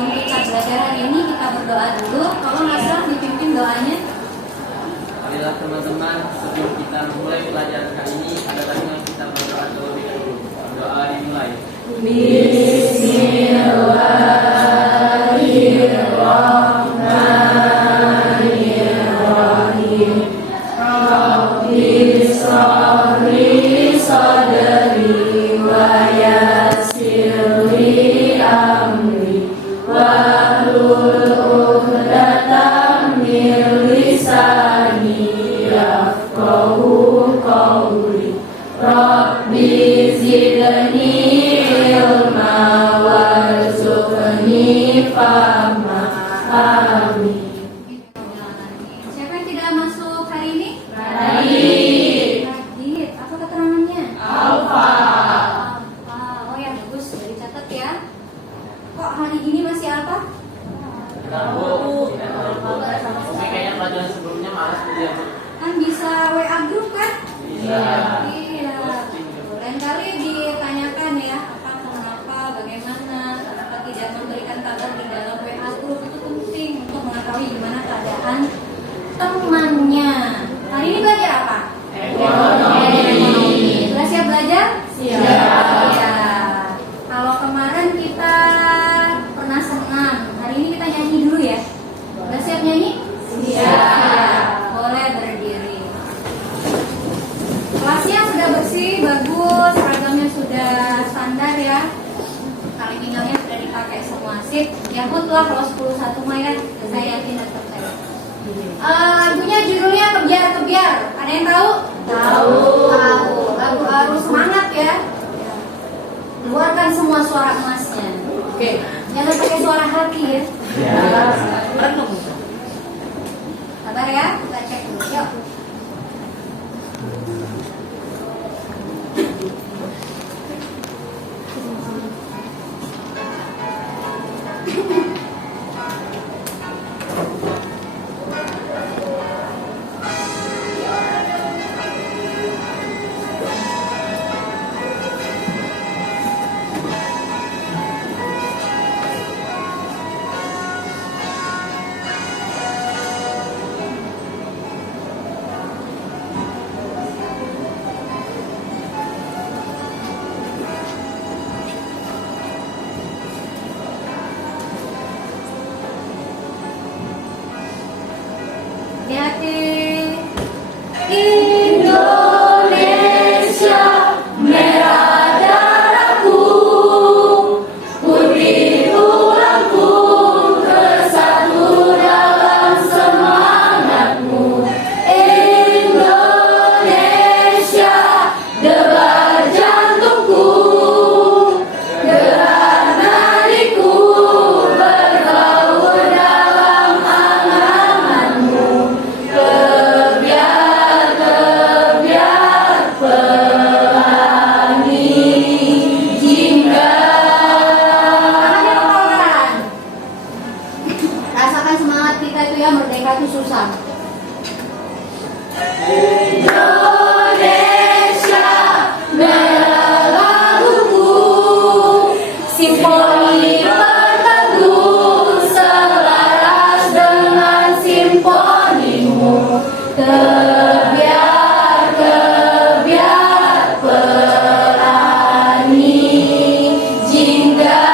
sebelum kita belajar hari ini kita berdoa dulu. Kalau Mas dipimpin doanya. Marilah teman-teman, sebelum kita memulai pelajaran kali ini, ada baiknya kita berdoa terlebih dahulu. Doa dimulai. Bismillahirrahmanirrahim. Rabbi shrahli sadri wa yassir li amri wahlul 'uqdatam min lisani yafqahu qawli. Rabbi zidni ilma warzuqni fahma. Amin. Siapa yang tidak masuk hari ini? Radit. Radit. Apa keterangannya? Alfa. Alfa. Oh ya bagus, jadi catat ya. Kok hari ini masih alfa? Tahu. Tapi kayaknya pelajaran sebelumnya malas dia. Kan bisa WA grup kan? Iya. Iya. Lain kali ditanyakan ya, apa kenapa, bagaimana, kenapa tidak memberikan kabar di dalam WA group, itu penting untuk mengetahui gimana keadaan temannya. Hari ini belajar apa? Ekonomi. Sudah siap belajar? Siap. Ya. Kalau kemarin kita pernah senam, hari ini kita nyanyi dulu ya. Sudah siap nyanyi? Siap. Boleh berdiri. Kelasnya sudah bersih, bagus, seragamnya sudah standar ya. Kali pinggangnya sudah dipakai semua. Sip, ya lah kalau 10-1 mah ya, saya yakin dan percaya. Lagunya judulnya Kebiar-Kebiar. Ada yang tahu? Tahu. Tahu. Lagu harus semangat ya. Keluarkan semua suara emasnya. Oke. Jangan pakai suara hati ya. Ya. Sabar ya, kita cek dulu. Yuk. Hati-hati. Indonesia merah darahku, putih tulangku, bersatu dalam semangatmu. Indonesia debar jantungku, gerak nadiku, bergaul dalam angan-anganmu. Kebiar-kebiar pelangi jingga. Tangannya kawan. Rasakan semangat kita itu ya, merdeka itu susah. Indonesia merah laguku, simfoni berteduh selaras dengan simfonimu. Kebiar-kebiar pelangi jingga.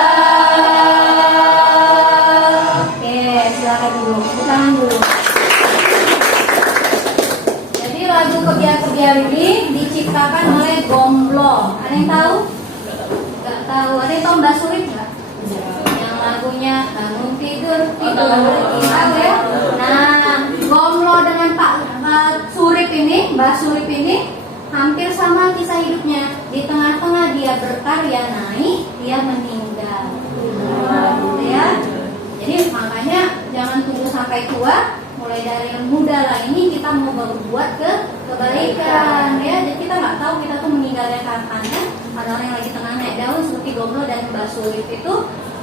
Oke, silakan dulu. Tangan dulu. Jadi lagu Kebiar-Kebiar ini diciptakan oleh Gomblo. Ada yang tahu? Gak tahu. Ada yang tahu Mbak Surip nggak? Yang lagunya bangun tidur tidur lagi. Tahu ya? Nah, Gomblo dengan Pak Surip ini, Mbak Surip ini hampir sama kisah hidupnya. Di tengah-tengah dia berkarya naik, dia meninggal. Ya. Jadi makanya jangan tunggu sampai tua, mulai dari yang muda lah ini kita mau berbuat kebaikan ya. Jadi kita nggak tahu kita tuh meninggalnya kapan kan. Ada orang yang lagi tengah naik daun seperti Gomblo dan Mbak Surip itu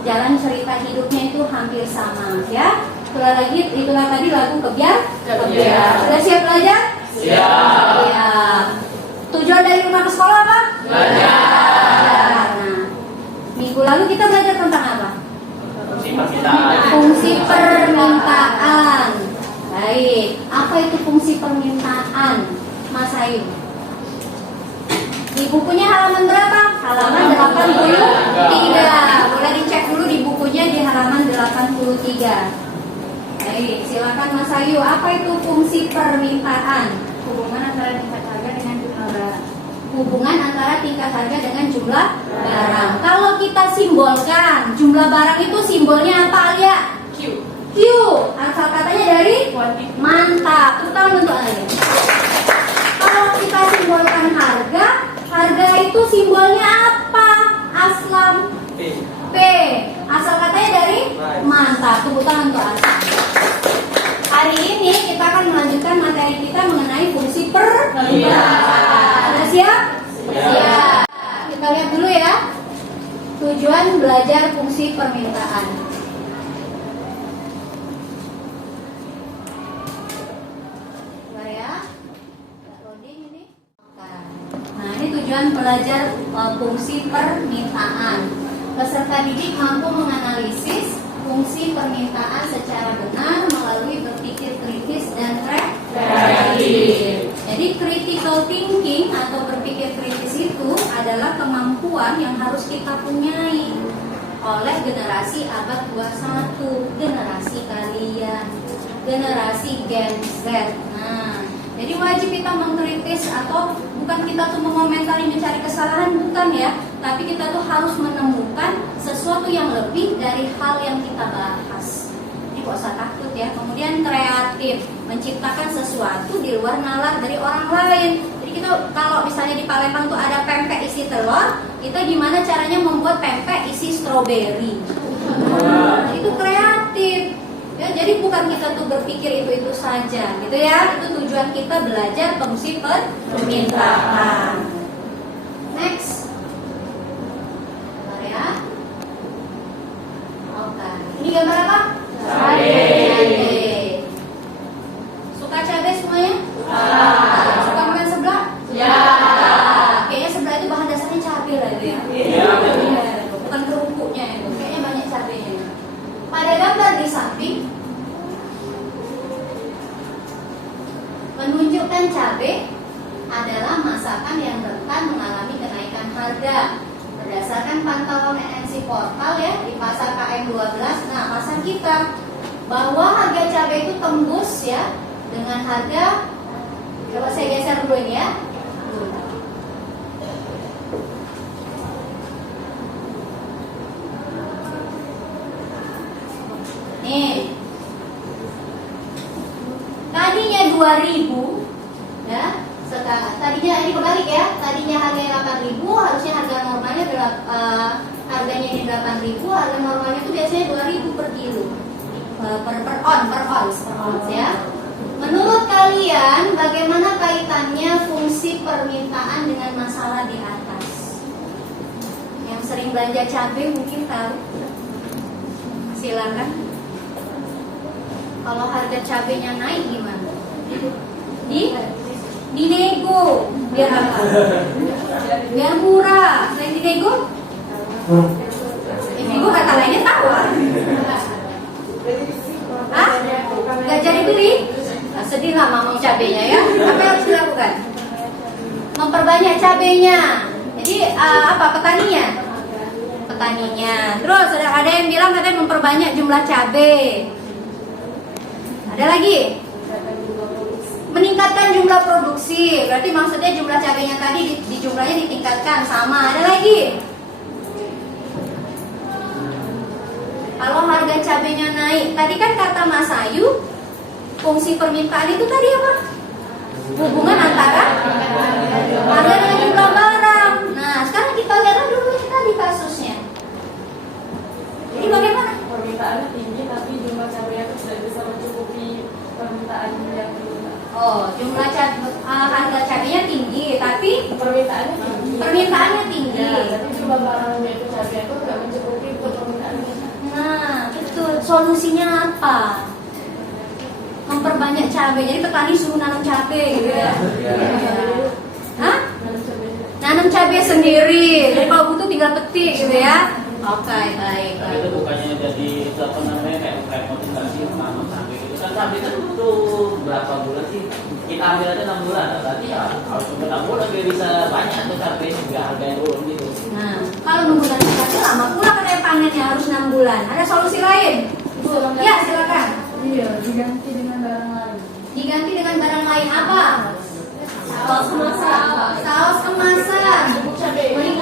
jalan cerita hidupnya itu hampir sama ya. Itulah tadi lagu Kebiar-Kebiar. Sudah siap belajar? Siap. Ya. Tujuan dari rumah ke sekolah apa? Belajar. Nah, minggu lalu kita belajar tentang apa? Sifat permintaan. Baik, apa itu fungsi permintaan, Mas Ayu? Di bukunya halaman berapa? Halaman 83. Boleh dicek dulu di bukunya di halaman 83. Baik, silakan Mas Ayu. Apa itu fungsi permintaan? Hubungan antara tingkat harga dengan jumlah barang. Hubungan antara tingkat harga dengan jumlah barang. Kalau kita simbolkan jumlah barang itu simbolnya apa, Alia? Q. Q. Asal katanya dari Kuantitas. mantap. Terutama untuk Alia. Kalau kita simbolkan harga, harga itu simbolnya apa? Aslam. P. Asal katanya dari mantap. Tepuk tangan untuk Aslam. Hari ini kita akan melanjutkan materi kita mengenai fungsi permintaan. Sudah siap? Siap. Kita lihat dulu ya. Tujuan belajar fungsi permintaan. Bentar ya. Nggak loading ini. Nah, ini tujuan belajar fungsi permintaan. Peserta didik mampu menganalisis fungsi permintaan secara benar melalui berpikir kritis dan kreatif. Jadi critical thinking atau berpikir kritis itu adalah kemampuan yang harus kita punyai oleh generasi abad 21, generasi kalian, generasi Gen Z. Nah, jadi wajib kita mengkritis atau bukan kita tuh mengomentari mencari kesalahan, bukan ya, tapi kita tuh harus menemukan sesuatu yang lebih dari hal yang kita bahas. Jadi gak usah takut ya. Kemudian kreatif, menciptakan sesuatu di luar nalar dari orang lain. Jadi kita kalau misalnya di Palembang tuh ada pempek isi telur, kita gimana caranya membuat pempek isi stroberi. Nah, itu kreatif. Ya, jadi bukan kita tuh berpikir itu saja, gitu ya. Itu tujuan kita belajar fungsi permintaan. Next. Bentar ya. Oke. Ini gambar apa? Cabai. Suka cabai semuanya? Suka makan seblak? Ya. Kayaknya seblak itu bahan dasarnya cabai lagi ya. Iya. Bukan kerupuknya itu. Kayaknya banyak cabainya. Pada gambar di samping menunjukkan cabai adalah masakan yang rentan mengalami kenaikan harga. Berdasarkan pantauan NNC Portal ya di pasar KM12, nah pasar kita, bahwa harga cabai itu tembus ya dengan harga, coba saya geser dulu ini ya. Nih, tadinya 2000 ya, tadinya ini kebalik ya, tadinya harganya 8.000, harusnya harga normalnya harganya ini 8.000, harga normalnya itu biasanya 2.000 per kilo, per ons ya. Menurut kalian bagaimana kaitannya fungsi permintaan dengan masalah di atas? Yang sering belanja cabai mungkin tahu. Silakan. Kalau harga cabenya naik gimana? Di nego biar apa? Biar murah. Selain di nego? Nego kata lainnya tawar. Hah? Gak jadi beli? Nah, sedih lah mamang cabenya ya. Apa yang harus dilakukan? Memperbanyak cabenya. Jadi apa? Petaninya. Terus ada yang bilang katanya memperbanyak jumlah cabai. Ada lagi? Meningkatkan jumlah produksi. Berarti maksudnya jumlah cabainya tadi di jumlahnya ditingkatkan. Sama. Ada lagi? Kalau harga cabainya naik, tadi kan kata Mas Ayu, fungsi permintaan itu tadi apa? Hubungan antara harga dengan jumlah barang. Nah, sekarang kita lihat dulu ini tadi kasusnya. Jadi bagaimana? Permintaannya tinggi tapi jumlah cabainya itu tidak bisa mencukupi permintaan yang diminta. Oh, jumlah harga cabainya tinggi, tapi Permintaannya tinggi. tinggi. Ya, tapi jumlah barangnya itu cabai itu tidak mencukupi untuk permintaannya. Nah, betul. Solusinya apa? Memperbanyak cabai. Jadi petani suruh nanam cabai gitu ya. Hah? Nanam cabai sendiri. Jadi kalau butuh tinggal petik gitu ya. Oke, baik. Tapi itu bukannya jadi apa namanya kayak motivasi menanam sampai itu sampai itu butuh berapa bulan sih? Kita ambil aja 6 bulan, berarti ya harus tunggu 6 bulan biar bisa banyak tuh cabai juga harganya turun gitu. Nah, kalau nunggu sertifikasi lama pula katanya panennya harus 6 bulan. Ada solusi lain? Ya, silakan. Iya, diganti dengan barang lain. Diganti dengan barang lain apa? Saus kemasan. Saus kemasan, Bubuk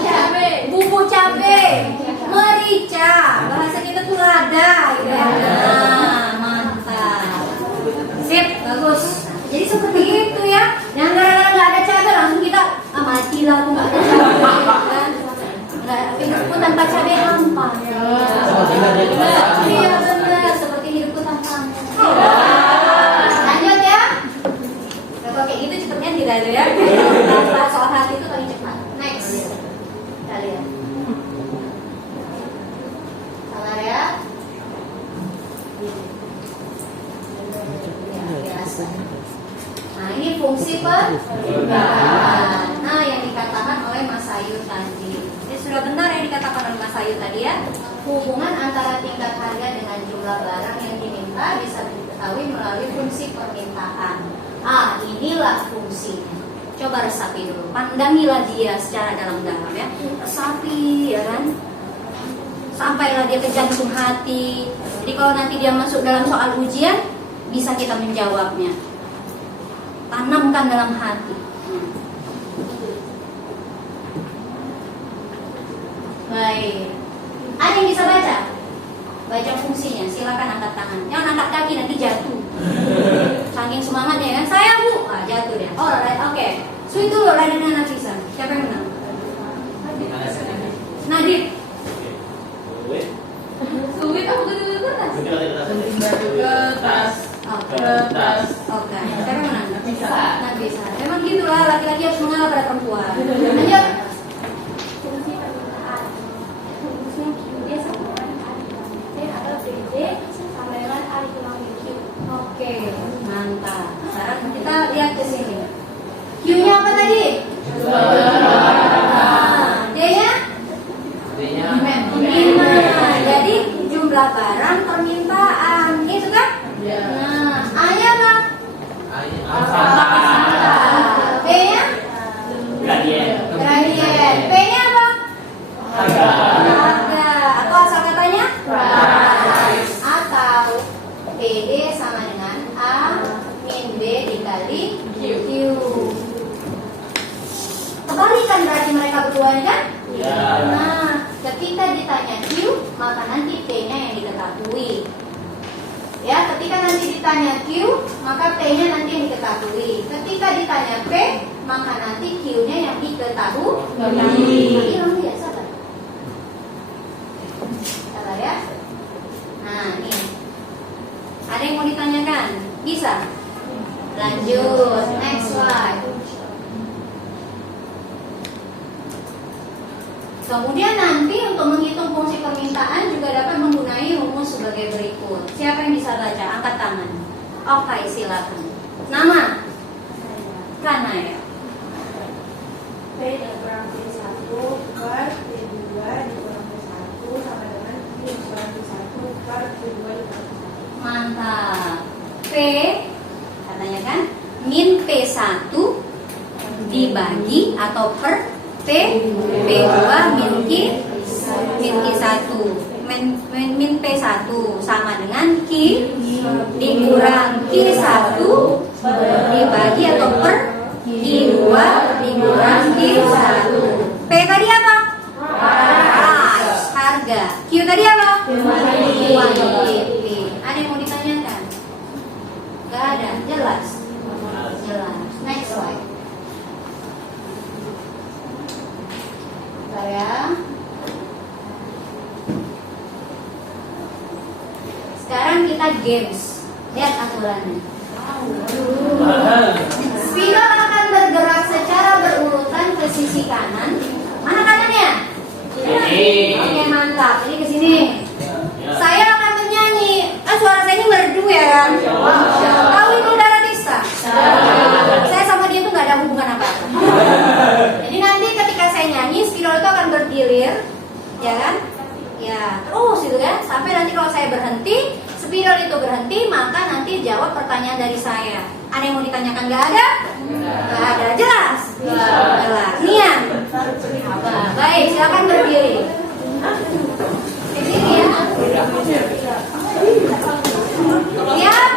cabai. bubuk cabai, merica. Bahasa kita tuh lada, gitu ya. Nah, mantap. Sip, bagus. Jadi seperti itu ya. Yang gara-gara nggak ada cabai langsung kita matilah aku nggak ada cabai. Kan? Nggak, hidupku tanpa cabai hampa. Iya benar, seperti hidupku tanpa. Lanjut ya. Kalau kayak gitu cepetnya tidak ada ya. Kalau soal hati itu paling cepat. Next. Kita lihat. Sabar ya. Ya, biasa. Nah, ini fungsi perbedaan. Nah, yang dikatakan oleh Mas Ayu tadi. Ini sudah benar yang dikatakan oleh Mas Ayu tadi ya. Hubungan antara tingkat harga dengan jumlah barang yang diminta bisa diketahui melalui fungsi permintaan. Ah, inilah fungsinya. Coba resapi dulu. Pandangilah dia secara dalam-dalam ya. Resapi ya kan. Sampailah dia ke jantung hati. Jadi kalau nanti dia masuk dalam soal ujian, bisa kita menjawabnya. Tanamkan dalam hati. Baik. Ada yang bisa baca? Baca fungsinya, silakan angkat tangan. Jangan angkat kaki nanti jatuh. Saking semangatnya kan, saya bu, jatuh dia. Oh, oke. Sweet dulu, Raden dengan Nafisa. Siapa yang menang? Nadif. Sulit apa kertas? Kertas. Kertas. Oke. Siapa yang menang? Nafisa. Memang gitulah, laki-laki harus mengalah pada perempuan. Lanjut. Fungsi permintaan. Fungsi dia sama dengan T atau BD sama dengan A dikurang Q. Oke, mantap. Sekarang kita lihat ke sini. Q-nya apa tadi? D-nya? D-nya Demand. Jadi jumlah barang permintaan, gitu kan? Nah, A-nya apa? B-nya? Gradien. Gradien. P-nya apa? Harga. Harga. Atau asal katanya? Price. Atau PD sama dengan A min B dikali Q. Kebalikan berarti mereka berdua ini kan? Ya. Nah, ketika ditanya Q, maka nanti P-nya yang diketahui. Ya, ketika nanti ditanya Q, maka P-nya nanti yang diketahui. Ketika ditanya P, maka nanti Q-nya yang diketahui. Tapi orang ya, sabar. Sabar ya. Nah, ini. Ada yang mau ditanyakan? Bisa? Lanjut, next slide. Kemudian nanti untuk menghitung fungsi permintaan juga dapat menggunakan rumus sebagai berikut. Siapa yang bisa baca? Angkat tangan. Oke, silakan. Nama? Kanaya. P dikurang P1 per P2 dikurang P1 sama dengan Q dikurang P1 per P2 dikurang P1. Mantap. P, katanya kan, min P1 dibagi atau per P2 min Q1 min P1 sama dengan Q dikurang Q1 dibagi atau per Q2 dikurang Q1. P tadi apa? Price, harga. Q tadi apa? Quantity. Ada yang mau ditanyakan? Gak ada, jelas. Jelas. Next slide. Bentar ya. Sekarang kita games. Lihat aturannya. Spidol akan bergerak secara berurutan ke sisi kanan. Mana kanannya? Ini. Oke, mantap. Ini ke sini. Saya akan bernyanyi. Suara saya ini merdu ya kan? Tahu itu udara desa? Saya sama dia tuh nggak ada hubungan apa-apa. Jadi nanti ketika saya nyanyi, spidol itu akan bergilir, ya kan? Ya, terus gitu kan? Sampai nanti kalau saya berhenti, spidol itu berhenti, maka nanti jawab pertanyaan dari saya. Ada yang mau ditanyakan? Nggak ada? Nggak ada. Jelas? Jelas. Nian? Baik, silakan berdiri. Di sini ya. Siap?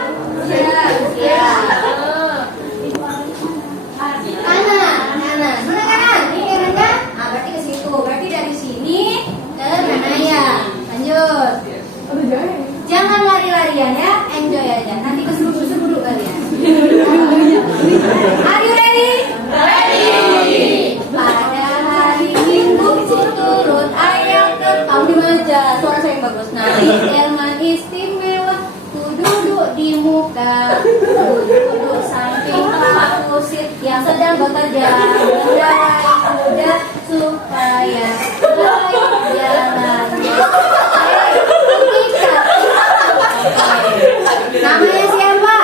Siap. Kanan. Mana kanan? Ini kanan kan? Nah, berarti ke situ. Berarti dari sini ke kanan ya. Lanjut. Jangan lari-larian ya, enjoy aja. Nanti keseru-keseru dulu kalian. Are you ready? Ready. Pada hari Minggu turun ayam ke kamu di meja. Suara saya yang bagus. Naik delman istimewa. Ku duduk di muka. Ku duduk samping Pak Kusit yang sedang bekerja. Mengendarai kuda supaya baik jalannya. Namanya siapa?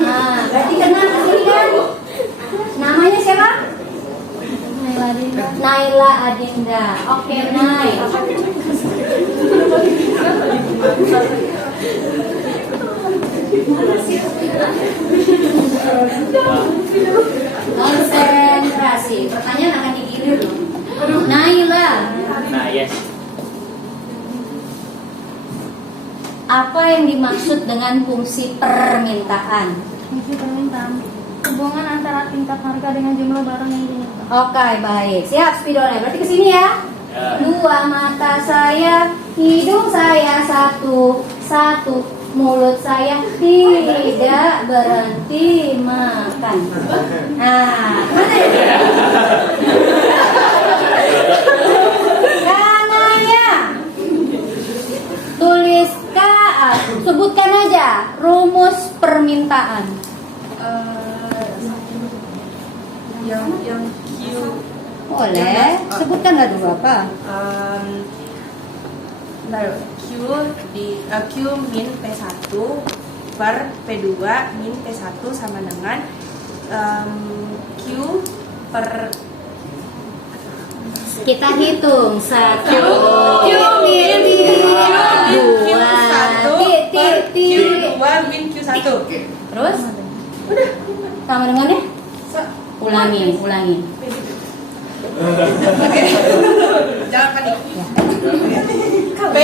Nah, berarti kenal ke sini kan? Namanya siapa? Naila Adinda. Oke, Nay. Konsentrasi. Pertanyaan akan digilir loh. Naila. Nah, yes. Apa yang dimaksud dengan fungsi permintaan? Fungsi permintaan hubungan antara tingkat harga dengan jumlah barang yang diminta. Oke, baik. Siap spidolnya. Berarti ke sini ya. Dua mata saya, hidung saya satu, mulut saya tidak berhenti makan. Nah, mana ini? Kanannya. Tulis sebutkan aja rumus permintaan. Yang Q Boleh. Sebutkan nggak dulu apa? Q min P1 per P2 min P1 sama dengan Q per Kita hitung 1 Q min Q2 min Q1. Terus? Udah. Sama dengannya? Ulangi. Jangan panik. P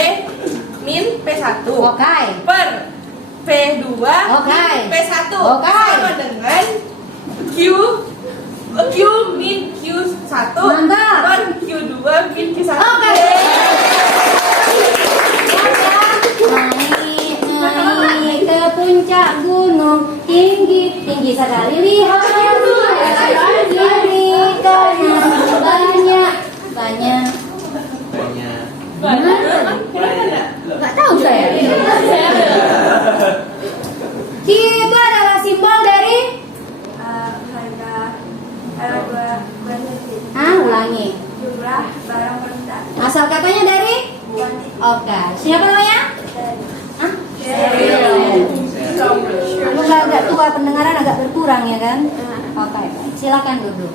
min P1 Oke. per P2 Oke. min P1 Oke. sama dengan Q min Q1 Mantap. per Q2 min Q1. Oke. Naik ke puncak gunung tinggi sekali lihat kiri kanan banyak. Nggak tahu saya. Q itu adalah simbol dari ulangi. Jumlah barang permintaan. Asal katanya dari? Oke. Siapa namanya? Hah? Kamu agak tua, pendengaran agak berkurang ya kan? Oke. Silakan duduk.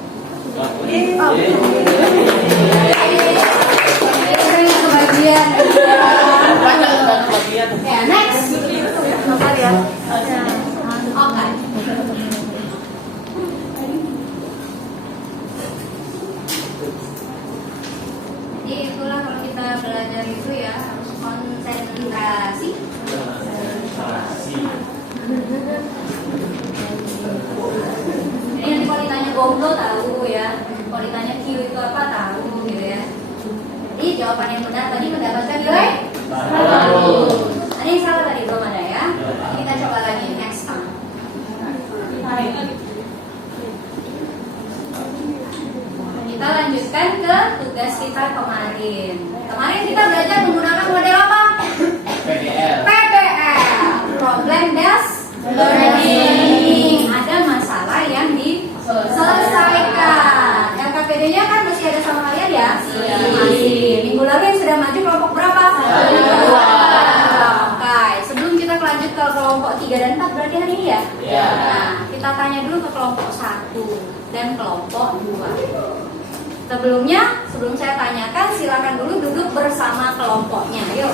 Kebagian. Ya, next. Oke. Jadi itulah kalau kita belajar itu ya harus konsentrasi. Jadi nanti kalau ditanya gomblo tahu ya, kalau ditanya Q itu apa tahu gitu ya. Jadi jawaban yang benar tadi mendapatkan nilai bagus. Ada yang salah tadi belum ada ya. Kita coba lagi next time. Kita lanjutkan ke tugas kita kemarin. Kemarin kita belajar menggunakan model apa? PBL. Problem based learning. Ada masalah yang diselesaikan. Yang KPD-nya kan masih ada sama kalian ya? Masih. Minggu lalu yang sudah maju kelompok berapa? 2. Oke. Sebelum kita lanjut ke kelompok 3 dan 4 berarti hari ini ya? Nah, kita tanya dulu ke kelompok 1 dan kelompok 2. Sebelum saya tanyakan, silakan dulu duduk bersama kelompoknya. Yuk.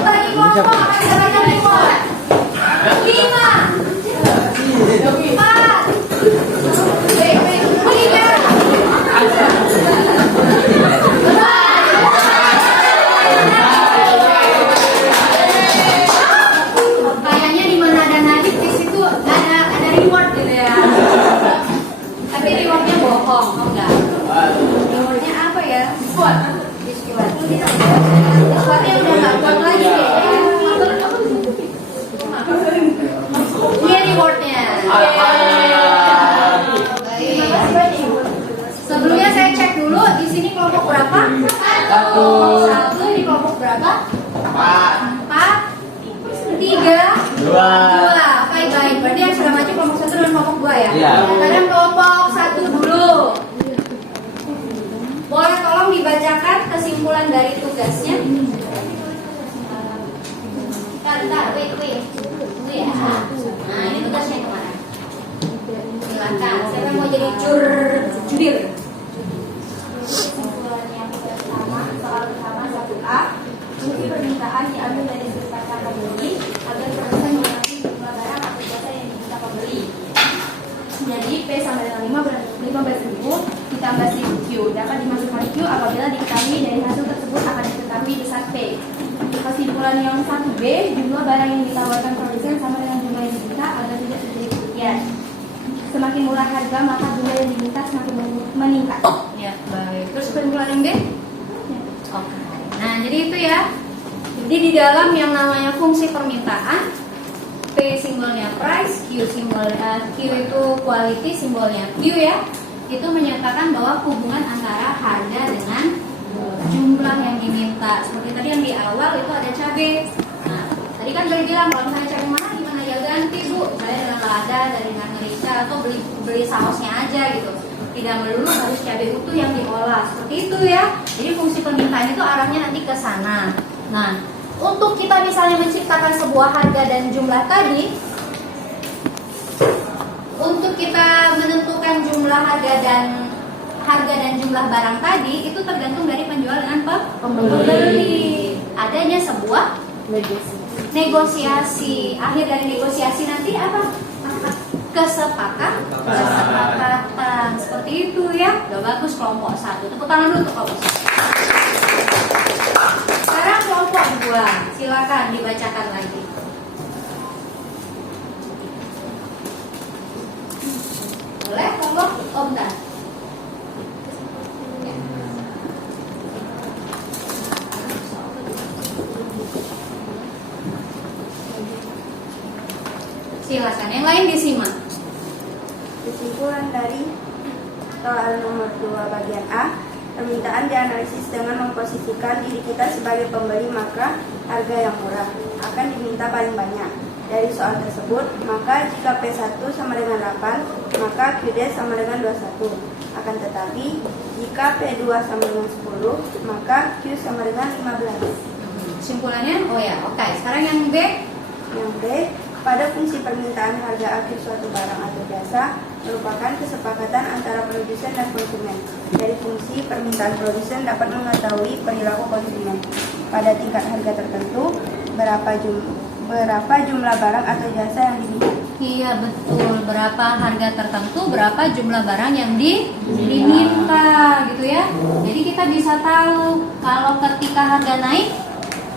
Bagi kelompok, ada report. 5, 4, 3. Kayaknya di mana ada Nadif di situ ada reward gitu ya. Tapi rewardnya bohong, oh enggak? Rewardnya apa ya? Diskon. Diskonnya udah nggak kuat lagi kayaknya. Ini rewardnya. Baik. Sebelumnya saya cek dulu di sini kelompok berapa? 1. Di kelompok berapa? 4. 3. 2. Baik. Berarti yang sudah maju kelompok 1 dan kelompok 2 ya? Iya. Sekarang kelompok 1 dulu. Boleh tolong dibacakan kesimpulan dari tugasnya? Bentar, wait. Tunggu ya. Nah, ini tugasnya kemana? Silakan. Siapa yang mau jadi jubir? Kesimpulan yang pertama, soal pertama 1A, fungsi permintaan diambil dari sifat kata beli agar produsen mengerti jumlah barang atau jasa yang diminta pembeli. Jadi P sama dengan 15.000 ditambah 1000 Q dapat dimasukkan Q apabila diketahui dari hasil tersebut akan diketahui di saat P. Kesimpulan yang 1B, jumlah barang yang ditawarkan produsen sama dengan jumlah yang diminta agar tidak terjadi kerugian. Semakin murah harga maka jumlah yang diminta semakin meningkat. Ya, baik. Terus kesimpulan yang B? Oke. Nah, jadi itu ya. Jadi di dalam yang namanya fungsi permintaan, P simbolnya price, Q simbolnya Q itu quality, simbolnya Q ya. Itu menyatakan bahwa hubungan antara harga dengan jumlah yang diminta. Seperti tadi yang di awal itu ada cabai. Nah, tadi kan udah bilang kalau misalnya cabai mahal gimana ya ganti Bu, saya dengan lada dari Amerika atau beli sausnya aja gitu. Tidak melulu harus cabai utuh yang diolah. Seperti itu ya. Jadi fungsi permintaan itu arahnya nanti ke sana. Nah, untuk kita misalnya menciptakan sebuah harga dan jumlah tadi, untuk kita menentukan jumlah harga dan jumlah barang tadi itu tergantung dari penjual dengan pembeli. Adanya sebuah negosiasi. Akhir dari negosiasi nanti apa? Kesepakatan. Seperti itu ya. Udah bagus kelompok 1. Tepuk tangan dulu untuk kelompok 1. Sekarang kelompok 2. Silakan dibacakan lagi. Boleh kelompok? Oh bentar. Silakan, yang lain disimak. Kesimpulan dari soal nomor 2 bagian A, permintaan dianalisis dengan memposisikan diri kita sebagai pembeli, maka harga yang murah akan diminta paling banyak. Dari soal tersebut, maka jika P1 sama dengan 8, maka QD sama dengan 21. Akan tetapi, jika P2 sama dengan 10, maka Q sama dengan 15. Kesimpulannya, oh ya, oke. Sekarang yang B. Yang B, pada fungsi permintaan harga akhir suatu barang atau jasa merupakan kesepakatan antara produsen dan konsumen. Dari fungsi permintaan produsen dapat mengetahui perilaku konsumen. Pada tingkat harga tertentu, berapa jumlah barang atau jasa yang diminta. Iya betul, berapa harga tertentu, berapa jumlah barang yang diminta gitu ya. Jadi kita bisa tahu kalau ketika harga naik,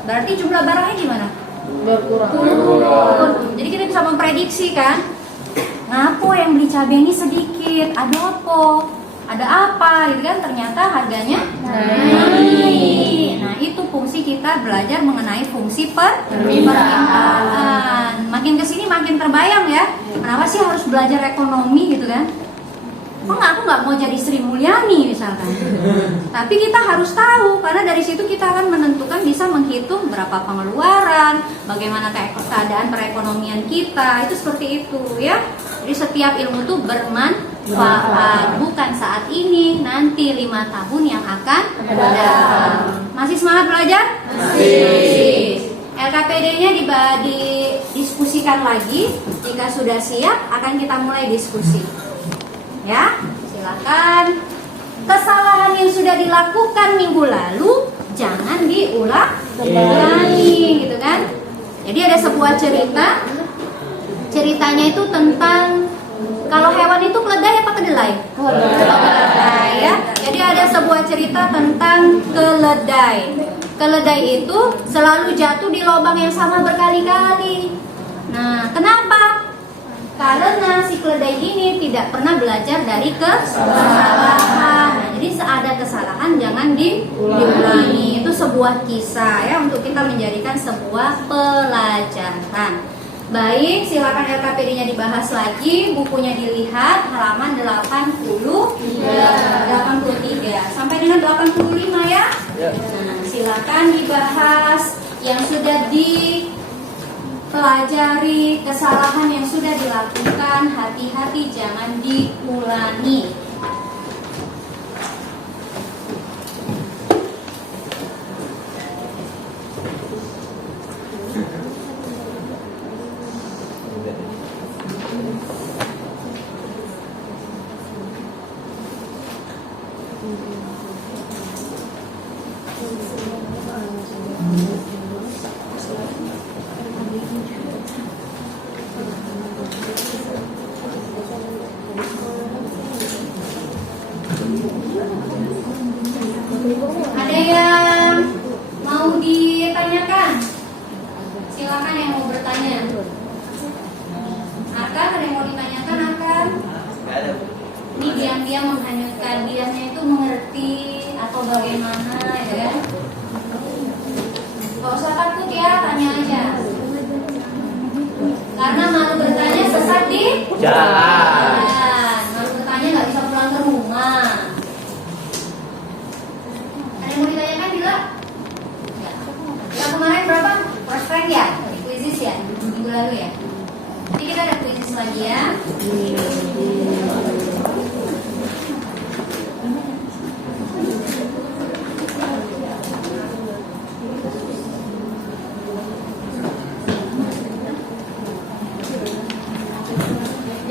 berarti jumlah barangnya gimana? Berkurang. Jadi kita bisa memprediksi kan, ngapo yang beli cabai ini sedikit, ada apa gitu kan, ternyata harganya naik. Nah itu fungsi kita belajar mengenai fungsi permintaan. Makin kesini makin terbayang ya, kenapa sih harus belajar ekonomi gitu kan. Kok aku nggak mau jadi Sri Mulyani misalkan. Tapi kita harus tahu, karena dari situ kita akan menentukan, bisa menghitung berapa pengeluaran, bagaimana keadaan perekonomian kita, itu seperti itu ya. Jadi setiap ilmu itu bermanfaat, bukan saat ini, nanti 5 tahun yang akan datang. Masih semangat belajar? Masih. LKPD-nya didiskusikan lagi. Jika sudah siap, akan kita mulai diskusi. Ya, silakan kesalahan yang sudah dilakukan minggu lalu jangan diulangi, gitu kan? Jadi ada sebuah cerita. Ceritanya itu tentang kalau hewan itu keledai apa kedelai? Keledai ya. Jadi ada sebuah cerita tentang keledai. Keledai itu selalu jatuh di lubang yang sama berkali-kali. Nah, kenapa? Karena si keledai ini tidak pernah belajar dari kesalahan. Nah, jadi seada kesalahan jangan diulangi. Itu sebuah kisah ya untuk kita menjadikan sebuah pelajaran. Baik, silakan LKPD-nya dibahas lagi, bukunya dilihat halaman 83 sampai dengan 85 ya. Nah, silakan dibahas yang sudah dipelajari, kesalahan yang sudah dilakukan, hati-hati jangan diulangi. Ada yang mau ditanyakan? Silakan yang mau bertanya. Akan ada yang mau ditanyakan akan? Ini diam-diam menghanyutkan, diamnya itu mengerti atau bagaimana, ya kan? Gak usah takut ya, tanya aja. Karena malu bertanya sesat di jalan. Malu bertanya nggak bisa pulang ke rumah. Ada yang mau ditanyakan Bila? Yang kemarin berapa? First rank ya? Di quizzes ya? Minggu lalu ya? Jadi kita ada quizzes lagi ya.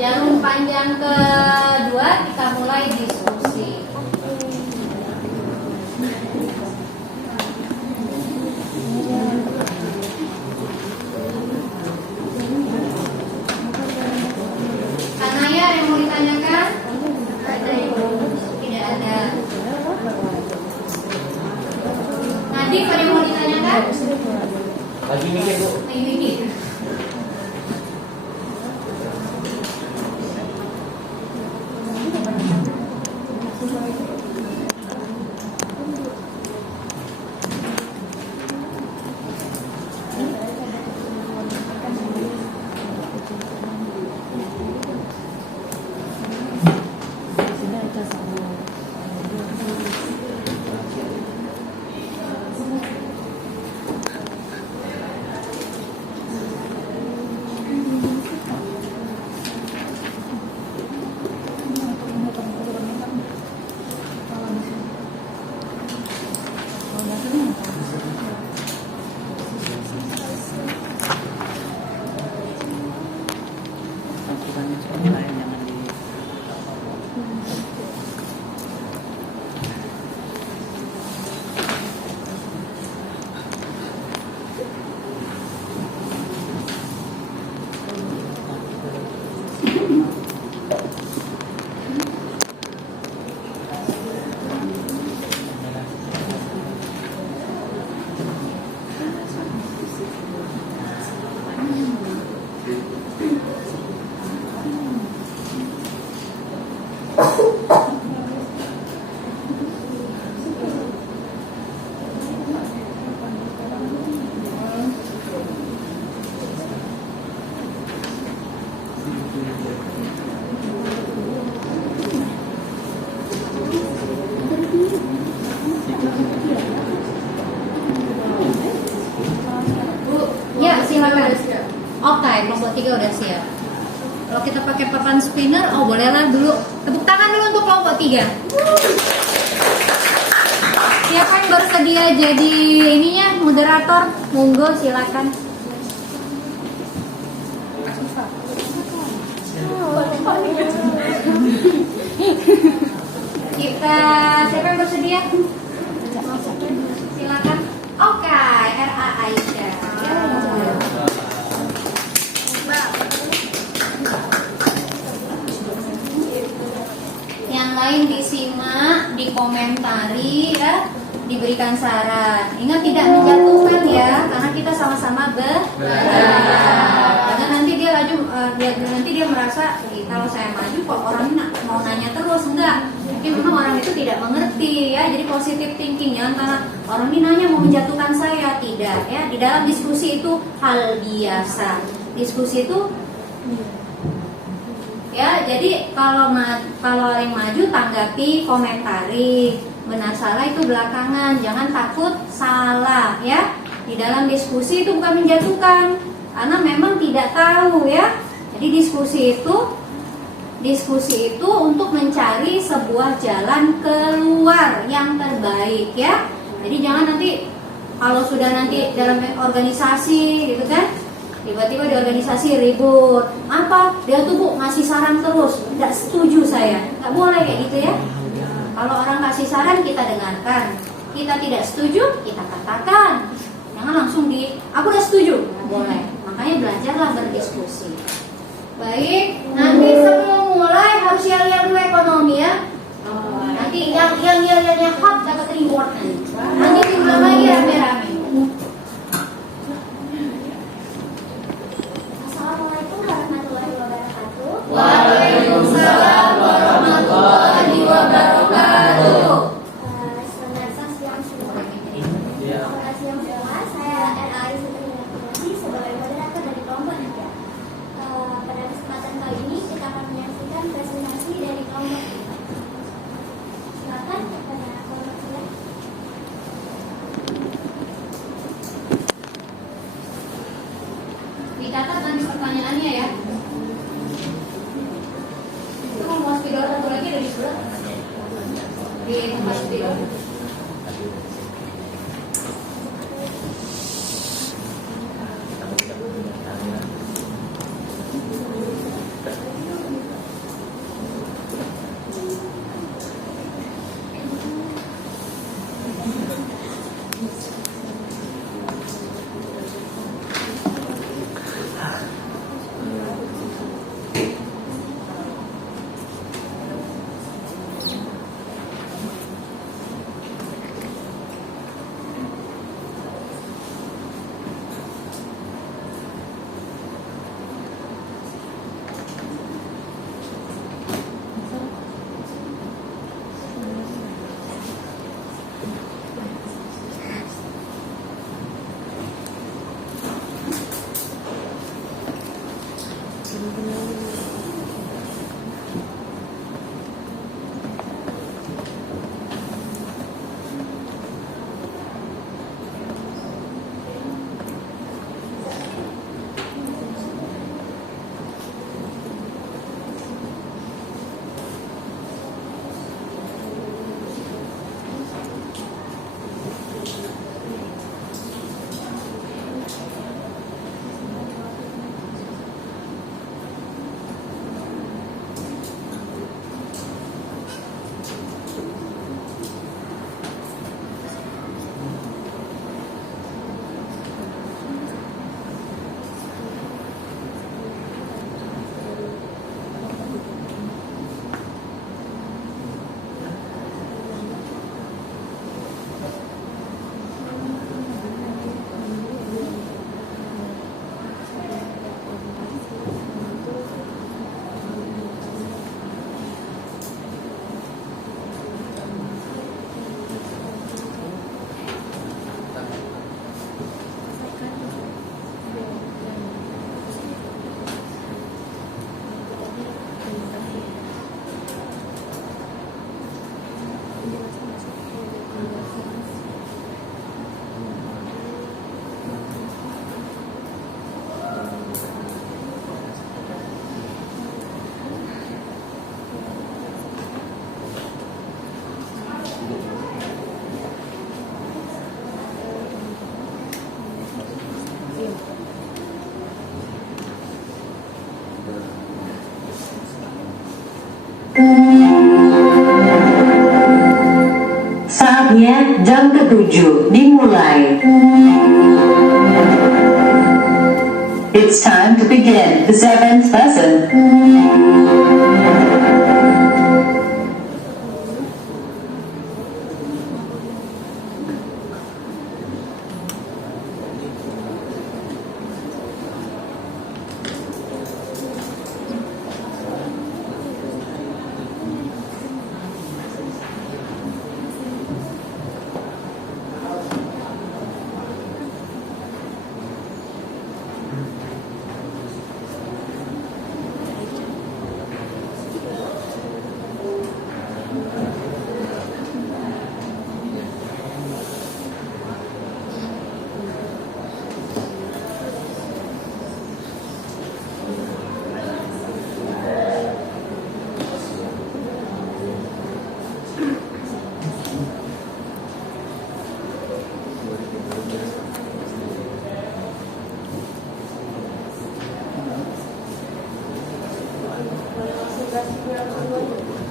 Jalur panjang kedua kita mulai diskusi. Karena ya ada yang mau ditanyakan? Tidak ada. Nadif ada yang mau ditanyakan? Lagi mikir Bu. Lagi mikir. Oke, kelompok 3 udah siap. Kalau kita pakai papan spinner, oh bolehlah dulu. Tepuk tangan dulu untuk kelompok 3. Siapa yang bersedia jadi ininya moderator? Monggo silakan. Kita Ada siapa yang bersedia? Silakan. Oke, RA Aisyah. Yang lain disimak, dikomentari ya, diberikan saran. Ingat tidak menjatuhkan ya, karena kita sama-sama karena nanti dia nanti dia merasa kalau saya maju kok orang ini mau nanya terus, enggak. Mungkin memang orang itu tidak mengerti ya. Jadi positive thinking, jangan karena orang ini nanya mau menjatuhkan saya, tidak ya. Di dalam diskusi itu hal biasa. Diskusi itu ya, jadi kalau yang maju tanggapi, komentari, benar salah itu belakangan, jangan takut salah ya. Di dalam diskusi itu bukan menjatuhkan, karena memang tidak tahu ya. Jadi diskusi itu untuk mencari sebuah jalan keluar yang terbaik ya. Jadi jangan nanti kalau sudah nanti dalam organisasi gitu kan, tiba-tiba di organisasi ribut, apa dia tuh Bu ngasih saran terus, tidak setuju saya, nggak boleh kayak gitu ya. Kalau orang kasih saran kita dengarkan, kita tidak setuju kita katakan, jangan langsung aku udah setuju, nggak boleh. Makanya belajarlah berdiskusi. Baik, nanti sebelum mulai harus lihat dulu ekonomi ya. Nanti yang hot dapat reward nanti diulang lagi rame-rame. Assalamualaikum warahmatullahi wabarakatuh. Waalaikumsalam warahmatullahi wabarakatuh. Selamat siang semua. Selamat siang semua. Saya RA Aisyah sebagai moderator dari kelompok 3. Pada kesempatan kali ini kita akan menyaksikan presentasi dari kelompok 3. Silakan kepada kelompok 3. Dicatat nanti pertanyaannya ya. Itu mau spidol satu lagi dari sebelah di tempat spidol. Waktunya jam ke-7 dimulai. It's time to begin the 7th lesson.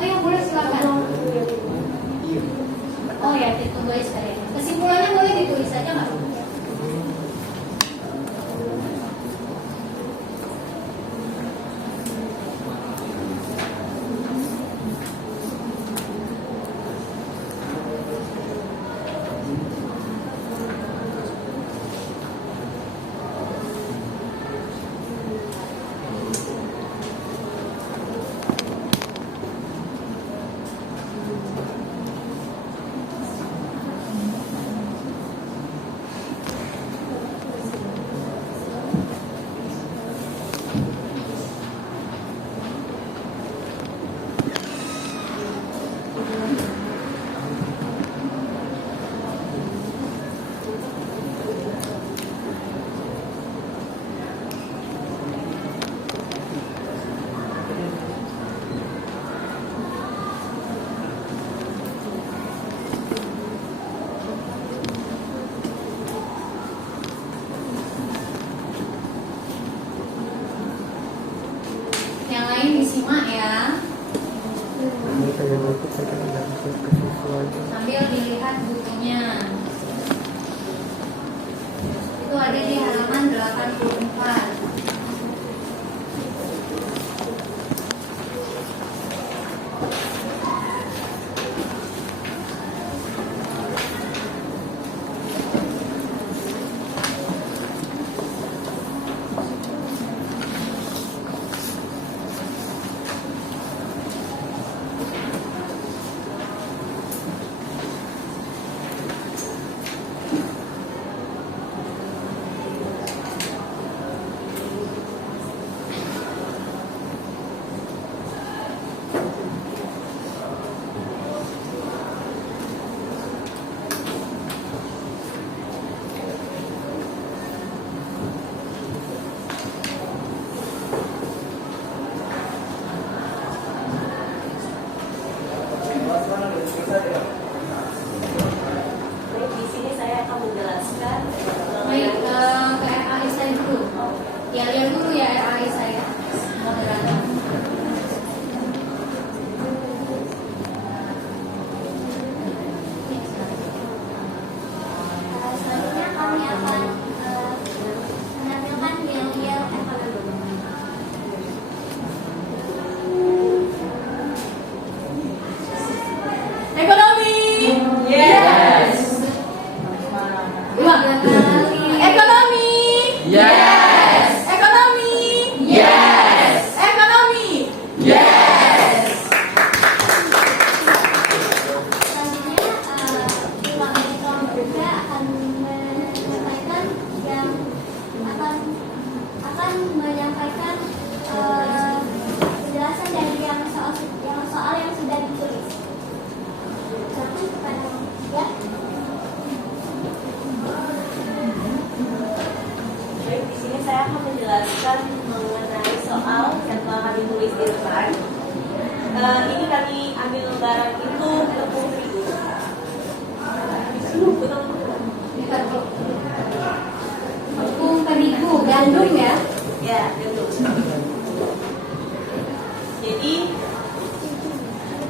Ayo boleh silakan. Oh ya, ditulis kalian. Kesimpulannya boleh ditulis saja nggak? Yang lain disimak ya. Sambil dilihat bukunya. Itu ada di halaman 84. Baik, di sini saya akan menjelaskan Baik, ke RAI saya dulu. Ya, lihat dulu ya RAI saya. Moderator. selanjutnya kami akan menampilkan yel-yel ekonomi. Ekonomi. Yes. Dua kali. Ekonomi. Yes. Ekonomi. Yes. Ekonomi. Yes. Selanjutnya, Pak Menkom juga akan menyampaikan yang akan menyampaikan penjelasan dari yang soal yang sudah ditulis. Satu kepada ya. Baik, di sini saya akan menjelaskan mengenai soal yang telah kami tulis di depan. Ini kami ambil lembaran itu tepung terigu. Betul. Tepung terigu, gandum ya. Ya, betul. Jadi,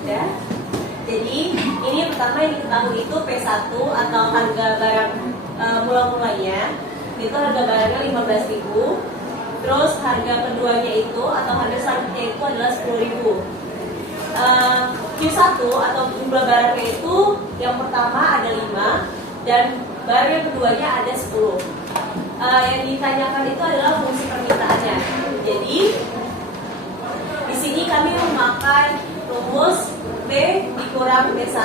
ya. Jadi ini pertama yang diketahui itu P1 atau harga barang mula-mulanya itu harga barangnya 15.000. Terus harga keduanya itu atau harga selanjutnya itu adalah 10.000. Q1 atau jumlah barangnya itu yang pertama ada 5 dan barang yang keduanya ada 10. Yang ditanyakan itu adalah fungsi permintaannya. Jadi di sini kami memakai rumus P dikurang P1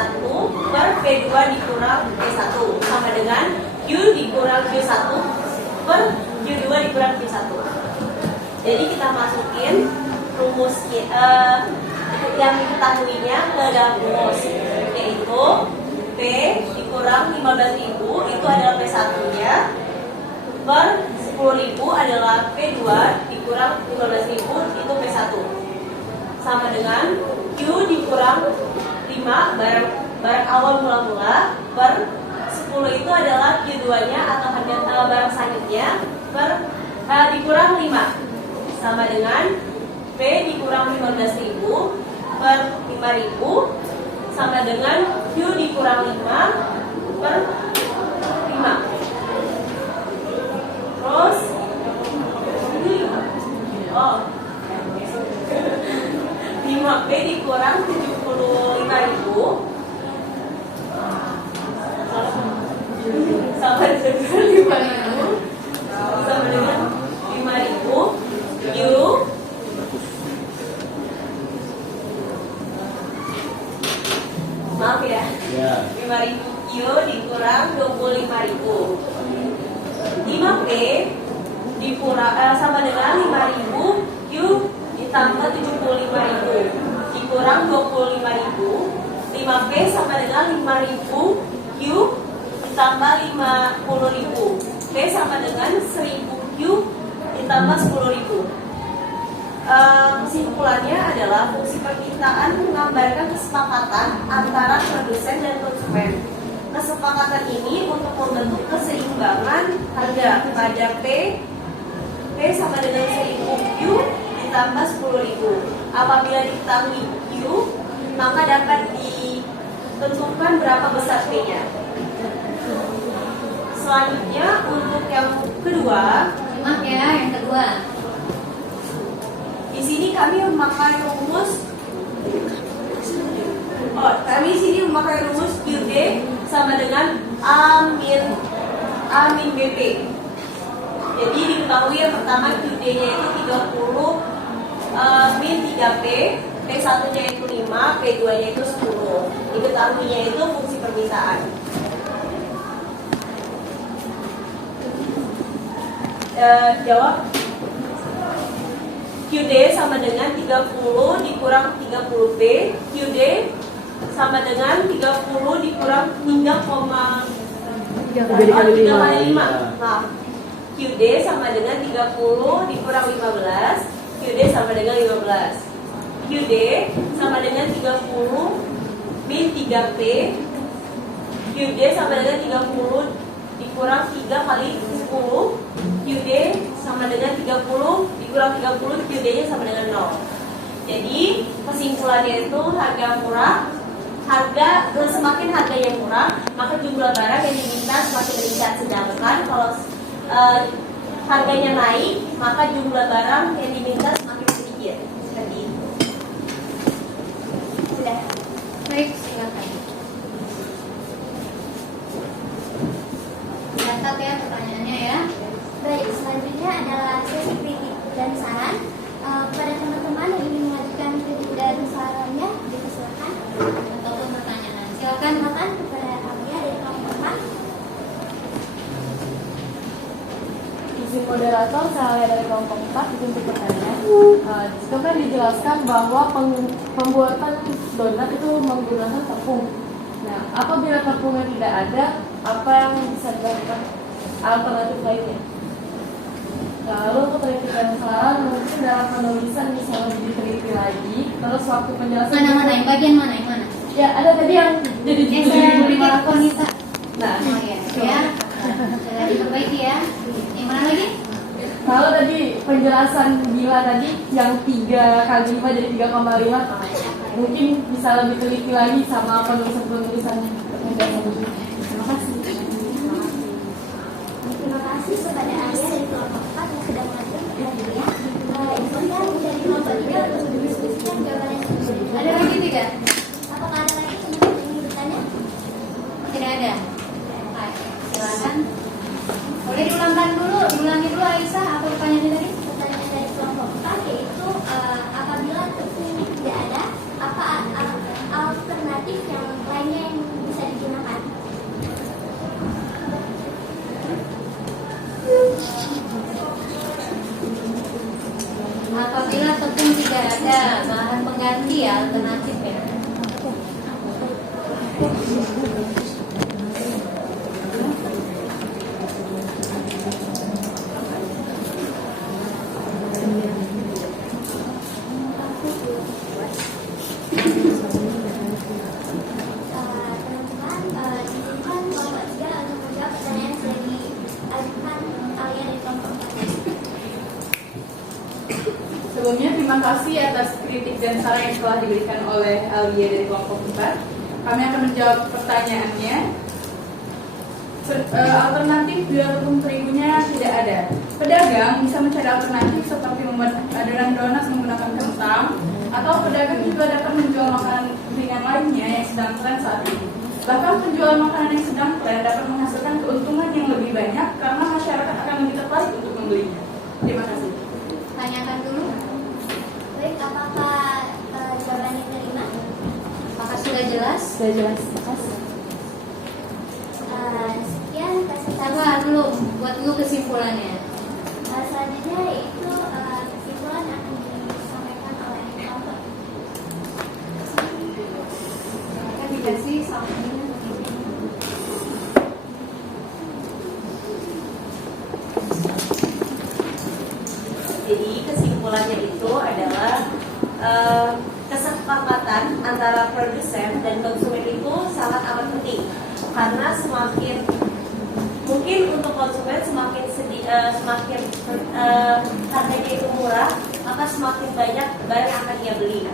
per P2 dikurang P1 sama dengan Q dikurang Q1 per Q2 dikurang Q1. Jadi kita masukin rumus yang diketahuinya ke dalam rumus, yaitu P dikurang 15.000 itu adalah P1-nya per 10.000 adalah P2 dikurang 15.000 itu P1 sama dengan Q dikurang 5 barang awal mula-mula per 10 itu adalah Q2-nya atau harga barang selanjutnya per dikurang 5 sama dengan P dikurang 15.000 per 5.000 sama dengan Q dikurang 5 per 5. Terus ini 5P dikurang 75.000 sama dengan 5.000 Q maaf ya 5.000 Q dikurang 25.000. 5P dikurang sama dengan 5.000 Q ditambah 75.000 dikurang 25.000. 5P sama dengan 5.000 Q ditambah 50.000. P sama dengan 1.000 Q ditambah 10.000. Kesimpulannya adalah fungsi permintaan menggambarkan kesepakatan antara produsen dan konsumen. Kesepakatan ini untuk membentuk keseimbangan harga pada P sama dengan 1.000 Q ditambah 10.000. Apabila diketahui Q, maka dapat ditentukan berapa besar P-nya. Selanjutnya untuk yang kedua, Simak ya, yang kedua. di sini kami memakai rumus kami di sini memakai rumus QD sama dengan A min BP. Jadi diketahui yang pertama QD-nya itu 30 min 3P, P1-nya itu 5, P2-nya itu 10. Diketahuinya itu fungsi permintaan. Jawab. QD sama dengan 30 dikurang 30P. QD sama dengan 30 dikurang 3,5. Nah, QD sama dengan 30 dikurang 15. QD sama dengan 15. QD sama dengan 30 min 3P. QD sama dengan 30 dikurang 3 kali 10. QD sama dengan 30 dikurang 30, QD-nya sama dengan 0. Jadi kesimpulannya itu harga murah, semakin harganya murah, maka jumlah barang yang diminta semakin meningkat. Sedangkan kalau harganya naik, maka jumlah barang yang diminta semakin sedikit. Seperti itu. Sudah. Baik, silakan. Catat ya pertanyaannya ya. Baik, selanjutnya adalah sesi kritik dan saran. Pada teman-teman yang ingin mengajukan kritik dan sarannya, dipersilakan. Ataupun pertanyaan. Silakan makan. Kepada Amelia dari kelompok 4. Izin moderator, saya dari kelompok 4 izin untuk bertanya. Itu kan dijelaskan bahwa pembuatan donat itu menggunakan tepung. Nah, apabila tepungnya tidak ada, apa yang bisa dilakukan alternatif lainnya? Lalu untuk kritik dan saran mungkin dalam penulisan bisa lebih diteliti lagi. Terus waktu penjelasan Mana yang bagian mana yang mana? ya ada tadi yang jadi Saya berikan Konita. Nah, Oh ya, ya. Diperbaiki ya. Yang mana lagi? kalau tadi penjelasan Bila tadi yang 3 kali 5 jadi 3,5 mungkin bisa lebih teliti lagi sama penulisan-penulisannya. Terima kasih. Terima kasih kepada Alia dari kelompok 4 yang sudah mengajar perhatian. Infonya dari kelompok 3 untuk mendiskusikan jawaban yang sudah. Ada lagi tidak? Apakah ada lagi teman-teman yang ingin bertanya? Tidak ada. Oke, silakan. Boleh diulangi dulu Aisyah, apa pertanyaannya tadi? Pertanyaan dari kelompok 4 yaitu apabila tepung tidak ada, apa alternatif yang lainnya yang bisa digunakan? Apabila tepung tidak ada, bahan pengganti ya, alternatif ya. Teman-teman, izinkan kelompok 3 untuk menjawab pertanyaan yang sudah diajukan Alia dari kelompok 4. Sebelumnya terima kasih atas kritik dan saran yang telah diberikan oleh Alia dari kelompok 4. Kami akan menjawab pertanyaannya. Alternatif bila tepung terigunya tidak ada. Pedagang bisa mencari alternatif seperti membuat adonan donat menggunakan kentang, atau pedagang juga dapat menjual makanan ringan lainnya yang sedang tren saat ini. Bahkan penjual makanan yang sedang tren dapat menghasilkan keuntungan yang lebih banyak karena masyarakat akan lebih tertarik untuk membelinya. Terima kasih. Tanyakan dulu. Baik, apakah jawabannya diterima? Apakah sudah jelas? Sudah jelas. Terima kasih. Sekian presentasi. Sabar dulu, buat dulu kesimpulannya. Selanjutnya yaitu kesimpulan akan disampaikan oleh kelompok. Kan dikasih soalnya. Jadi kesimpulannya itu adalah kesepakatan antara produsen dan konsumen itu sangat amat penting, karena semakin mungkin untuk konsumen semakin harganya itu murah, maka semakin banyak barang yang akan ia beli.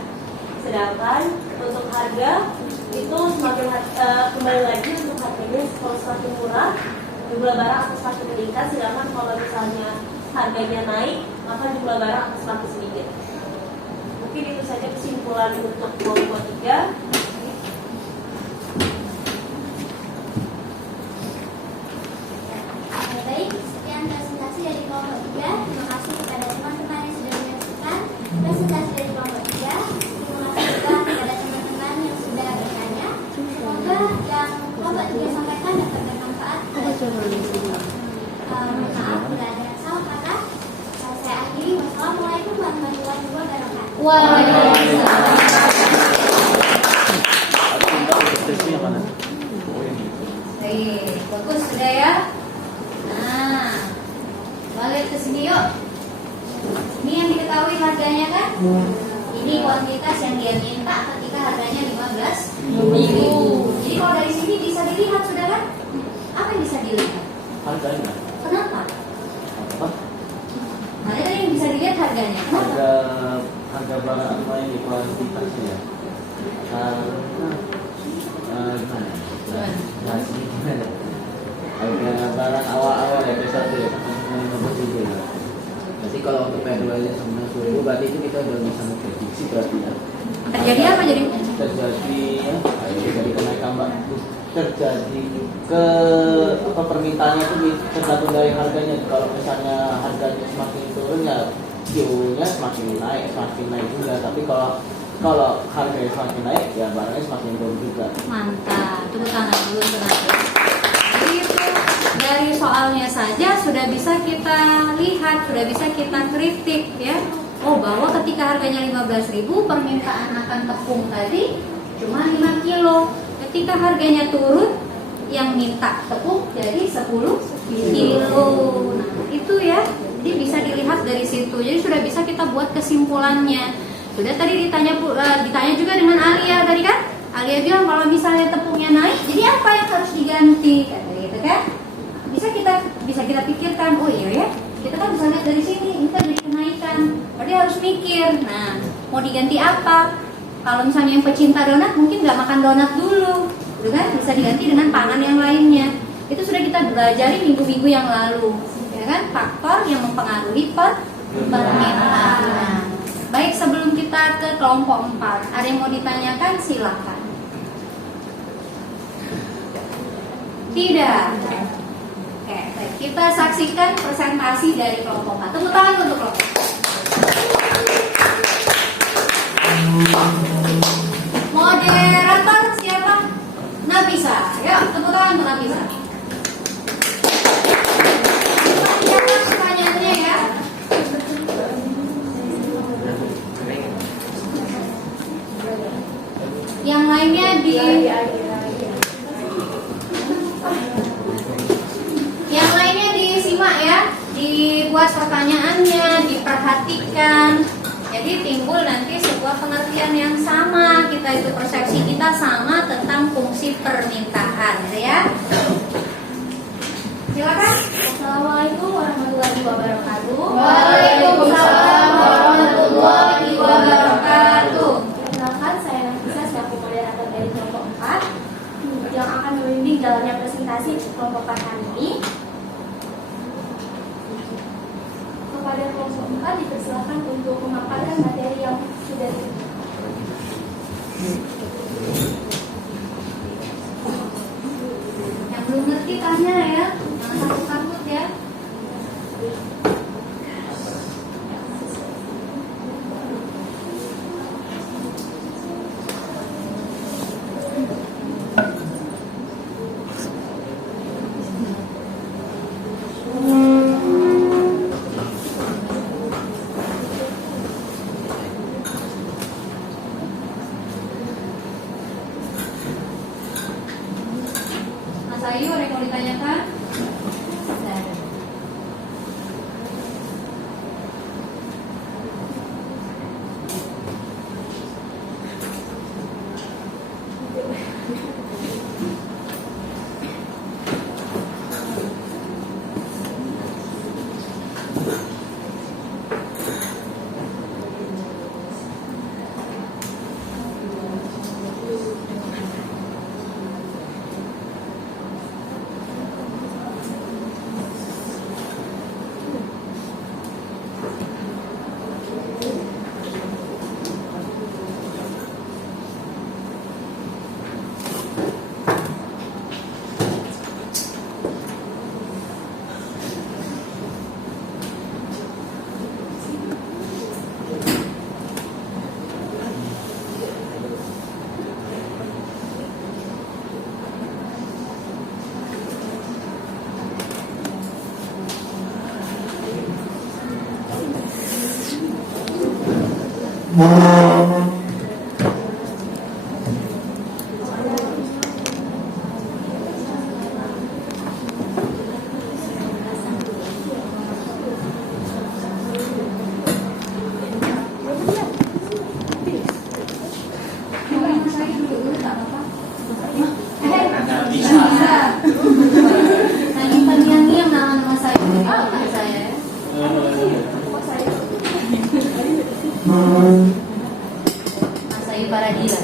Sedangkan untuk harga itu semakin kembali lagi, untuk harganya kalau semakin murah, jumlah barang akan semakin meningkat. Sedangkan kalau misalnya harganya naik, maka jumlah barang akan semakin sedikit. Mungkin itu saja kesimpulan untuk kelompok 3. Baik, sekian presentasi dari kelompok 3. Terima kasih kepada teman-teman yang sudah menyaksikan presentasi dari kelompok 3. Terima kasih juga kepada teman-teman yang sudah bertanya. Semoga yang kelompok 3 sampaikan dapat bermanfaat. Mohon maaf bila ada yang salah kata. Saya akhiri. Wassalamualaikum warahmatullahi wabarakatuh. Waalaikumsalam. Baik, bagus sudah ya. Nah, balik ke sini yuk. Ini yang diketahui harganya kan? Ini kuantitas yang dia minta ketika harganya 15.000. Jadi kalau dari sini bisa dilihat sudah kan? Apa yang bisa dilihat? Harganya. Kenapa? Apa? Nah, tadi yang bisa dilihat harganya. Kenapa? Harga barang apa yang dikualifikasinya? Gimana? Gimana? Harga barang awal-awal ya P1 ya, ya. Jadi kalau untuk P2 nya 19.000, berarti itu kita udah bisa memprediksi berarti ya. Terjadi apa jadi? Terjadi ya, jadi kenaikan terjadi ke permintaannya itu tergantung dari harganya. Kalau misalnya harganya semakin turun ya Q-nya semakin naik juga. Tapi kalau harganya semakin naik ya barangnya semakin turun juga. Mantap, tepuk tangan dulu teman-teman. Jadi itu dari soalnya saja sudah bisa kita lihat, sudah bisa kita kritik ya. Oh, bahwa ketika harganya 15.000, permintaan akan tepung tadi cuma 5 kilo. Ketika harganya turun, yang minta tepung jadi 10 kilo. Nah, itu ya. Jadi bisa dilihat dari situ. Jadi sudah bisa kita buat kesimpulannya. Sudah tadi ditanya juga dengan Alia tadi kan? Alia bilang kalau misalnya tepungnya naik, jadi apa yang harus diganti? Kata gitu kan? Bisa kita pikirkan. Oh iya ya, kita kan bisa lihat dari sini. Ini kan jadi kenaikan. Berarti harus mikir. Nah, mau diganti apa? Kalau misalnya yang pecinta donat mungkin nggak makan donat dulu, gitu kan? Bisa diganti dengan pangan yang lainnya. Itu sudah kita pelajari minggu-minggu yang lalu, ya kan? Faktor yang mempengaruhi permintaan. Baik, sebelum kita ke kelompok 4, ada yang mau ditanyakan? Silakan. Tidak. Oke, baik. Kita saksikan presentasi dari kelompok 4. Tepuk tangan untuk kelompok. Moderator siapa? Nafisa. Yuk, tepuk tangan untuk Nafisa. Siapa pertanyaannya ya? Yang lainnya disimak ya, dibuat pertanyaannya, diperhatikan. Jadi timbul nanti sebuah pengertian yang sama, kita itu persepsi kita sama tentang fungsi permintaan, gitu ya. Silakan. Assalamualaikum warahmatullahi wabarakatuh. Waalaikumsalam warahmatullahi wabarakatuh. Perkenalkan, saya Nafisa selaku moderator dari kelompok 4 yang akan membimbing jalannya presentasi kelompok 4 hari ini. Kepada kelompok 4 dipersilakan untuk memaparkan materi yang sudah Yang belum ngerti tanya ya, jangan takut-takut ya. Mas Ayu, ada yang mau ditanyakan? Tidak ada. Mas Ayu dulu, tak apa-apa. Bisa. Nah, ini terngiang-ngiang nama saya. Pak saya. Mas Ayu Paradila.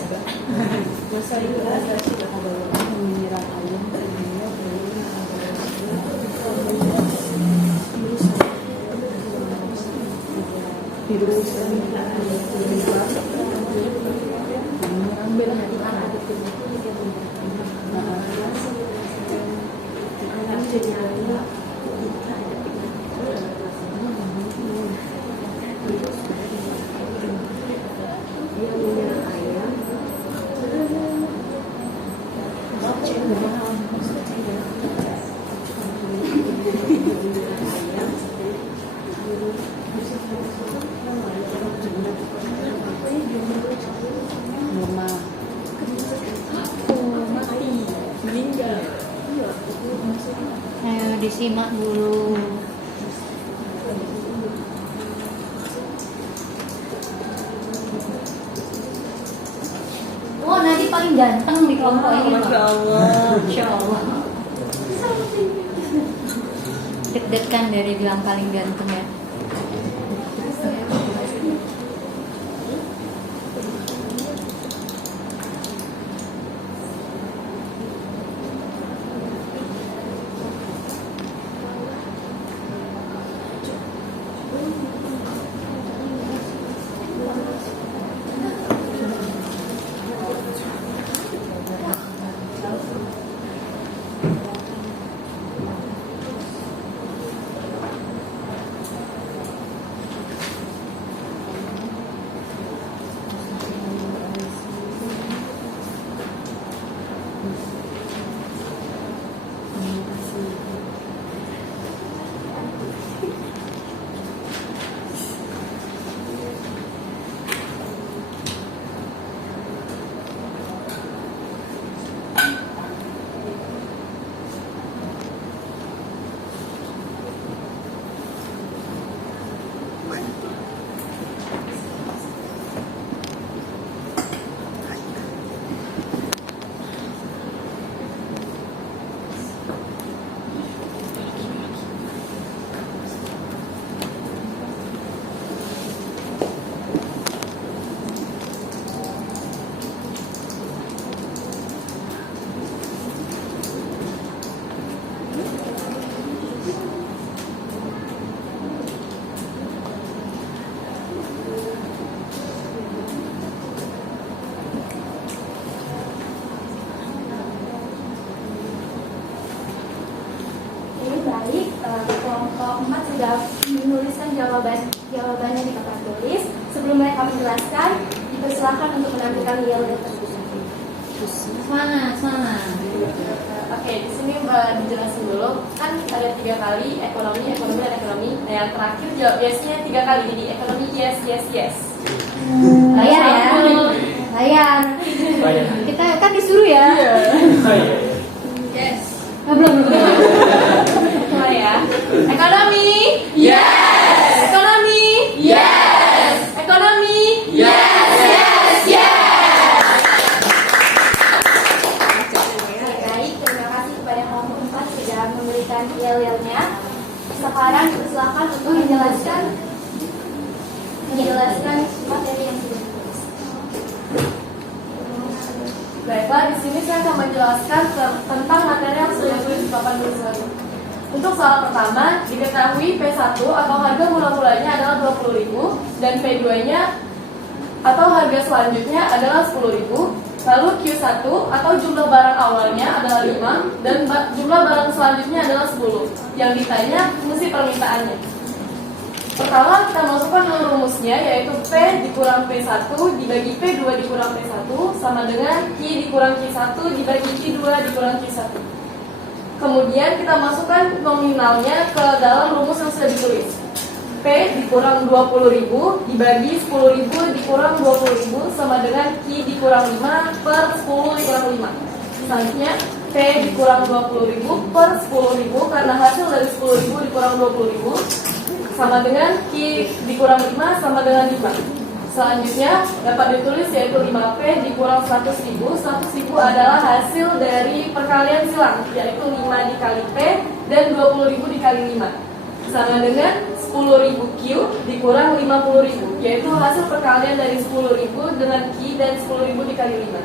Ayo disimak dulu. Oh, Nadi paling ganteng di kelompok ini. Masya Allah. Masya Allah. Deg-degan dari bilang paling ganteng ya. baik, kelompok 4 sudah menuliskan jawabannya di papan tulis. Sebelum mereka menjelaskan, dipersilakan untuk menampilkan yel-yel tersebut. Semangat. Oke, di sini dijelasin dulu. Kan ada 3 kali ekonomi, dan ekonomi. Nah, yang terakhir jawab biasanya 3 kali. Jadi ekonomi yes. Layar ya. Layar. Kita kan disuruh ya. Yes. Belum. Mulai ya. Ekonomi. Yes. Ekonomi. Yes. Ekonomi. Yes. Baik, terima kasih kepada kelompok 4 sudah memberikan yel-yelnya. Sekarang silakan untuk menjelaskan materi yang sudah ditulis. Baiklah, di sini saya akan menjelaskan tentang materi yang sudah ditulis di papan tulis tadi. Untuk soal pertama, diketahui P1 atau harga mula-mulanya adalah 20.000 dan P2-nya atau harga selanjutnya adalah 10.000. Lalu Q1 atau jumlah barang awalnya adalah 5 dan jumlah barang selanjutnya adalah 10. Yang ditanya fungsi permintaannya. Pertama kita masukkan dulu rumusnya, yaitu P dikurang P1 dibagi P2 dikurang P1 sama dengan Q dikurang Q1 dibagi Q2 dikurang Q1. Kemudian kita masukkan nominalnya ke dalam rumus yang sudah ditulis. P dikurang 20.000 dibagi 10.000 dikurang 20.000 sama dengan Q dikurang 5 per 10 dikurang 5. Selanjutnya P dikurang 20.000 per 10.000 karena hasil dari 10.000 dikurang 20.000 sama dengan Q dikurang 5 sama dengan 5. Selanjutnya dapat ditulis yaitu 5P dikurang 100.000. 100.000 adalah hasil dari perkalian silang, yaitu 5 dikali P dan 20.000 dikali 5 sama dengan 10.000 Q dikurang 50.000, yaitu hasil perkalian dari 10.000 dengan Q dan 10.000 dikali 5.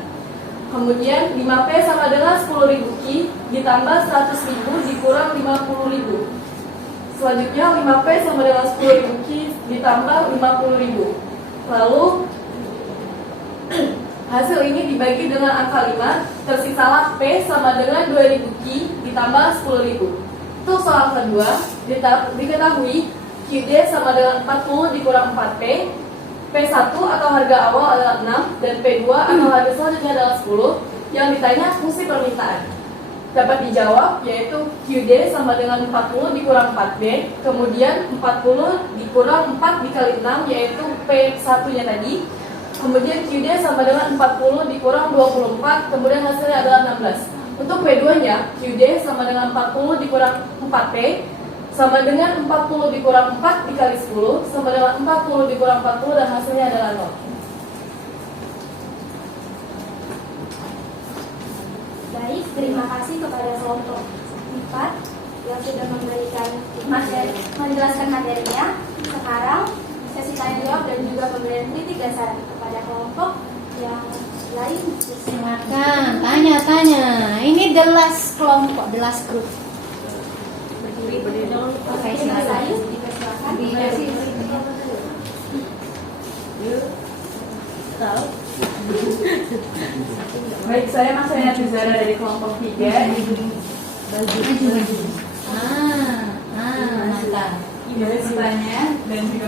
Kemudian 5P sama dengan 10.000 Q ditambah 100.000 dikurang 50.000. Selanjutnya 5P sama dengan 10.000 Q ditambah 50.000. Lalu hasil ini dibagi dengan angka 5, tersisalah P sama dengan 2.000 Q ditambah 10.000. Untuk soal kedua, diketahui QD sama dengan 40 dikurang 4P, P1 atau harga awal adalah 6 dan P2 atau harga selanjutnya adalah 10. Yang ditanya fungsi permintaan. Dapat dijawab yaitu QD sama dengan 40 dikurang 4B, kemudian 40 dikurang 4 dikali 6 yaitu P1-nya tadi. Kemudian QD sama dengan 40 dikurang 24, kemudian hasilnya adalah 16. Untuk P2-nya, QD sama dengan 40 dikurang 4P sama dengan 40 dikurang 4 dikali 10 sama dengan 40 dikurang 40 dan hasilnya adalah 0. Baik, terima kasih kepada kelompok 4 yang sudah menjelaskan materinya. Sekarang sesi tanya jawab dan juga pemberian kritik dan saran kepada kelompok yang lain. Silakan tanya. Ini the last kelompok, the last group. Oke, silakan. Dikasih. Tahu? Baik, saya Mas Zara dari kelompok 3. Mantap. Ini bertanya dan juga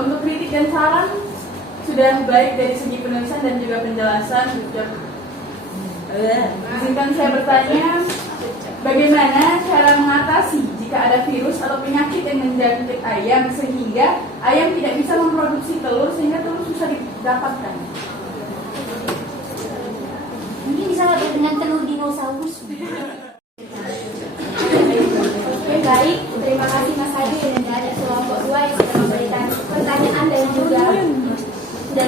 untuk kritik dan saran sudah baik dari segi penulisan dan juga penjelasan. Izinkan saya bertanya, bagaimana cara mengatasi jika ada virus atau penyakit yang menjangkit ayam sehingga ayam tidak bisa memproduksi telur sehingga telur susah didapatkan? Mungkin bisa dengan telur dinosaurus. Oke, baik. Terima kasih Mas Hadi dan ada kelompok 2 yang sudah memberikan pertanyaan dan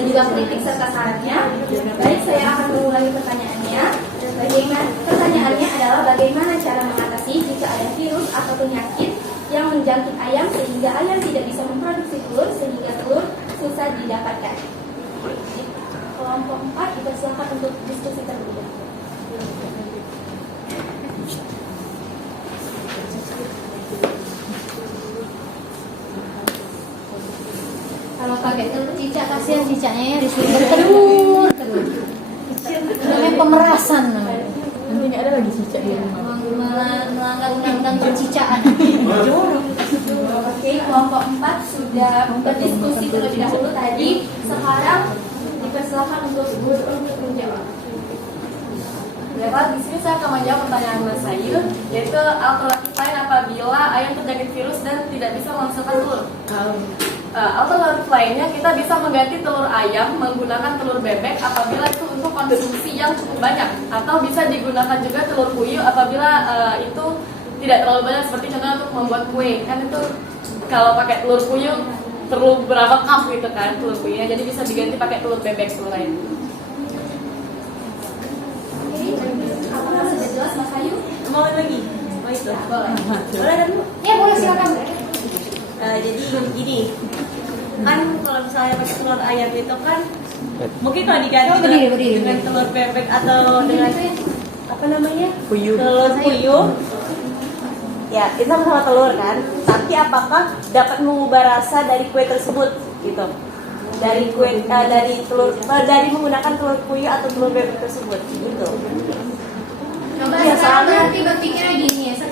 juga kritik serta sarannya. Baik, saya akan mengulangi pertanyaannya. Pertanyaannya adalah bagaimana cara mengatasi jika ada virus atau penyakit yang menjangkit ayam sehingga ayam tidak bisa memproduksi telur sehingga telur susah didapatkan. Kelompok 4 dipersilakan untuk diskusi terlebih dahulu. Kalau pakai telur cicak, kasihan cicaknya ya disuruh bertelur terus. Namanya pemerasan. Nanti ini ada lagi cicak di rumah. Melanggar undang-undang percicaan. Oke, kelompok 4 sudah berdiskusi terlebih dahulu tadi. Sekarang dipersilakan untuk menjawab. Lewat di sini saya akan menjawab pertanyaan Mas Ayu, yaitu alternatif lain apabila ayam terjangkit virus dan tidak bisa menghasilkan telur. Alternatif lainnya kita bisa mengganti telur ayam menggunakan telur bebek apabila itu untuk konsumsi yang cukup banyak, atau bisa digunakan juga telur puyuh apabila itu tidak terlalu banyak, seperti contohnya untuk membuat kue. Kan itu kalau pakai telur puyuh perlu berapa cup gitu kan telur puyuhnya, jadi bisa diganti pakai telur bebek telur ayam. Apakah sudah jelas Mas Ayu? Mau lagi? Mau itu? Boleh kan? Ya boleh silakan. Jadi gini, kan kalau misalnya pakai telur ayam itu kan mungkin kalau diganti dengan telur bebek atau dengan apa namanya telur puyuh, ya itu sama-sama telur kan. Tapi apakah dapat mengubah rasa dari kue tersebut gitu? Dari kue dari menggunakan telur puyuh atau telur bebek tersebut gitu. Coba Ya, sekarang soalnya- berarti berpikirnya gini ya,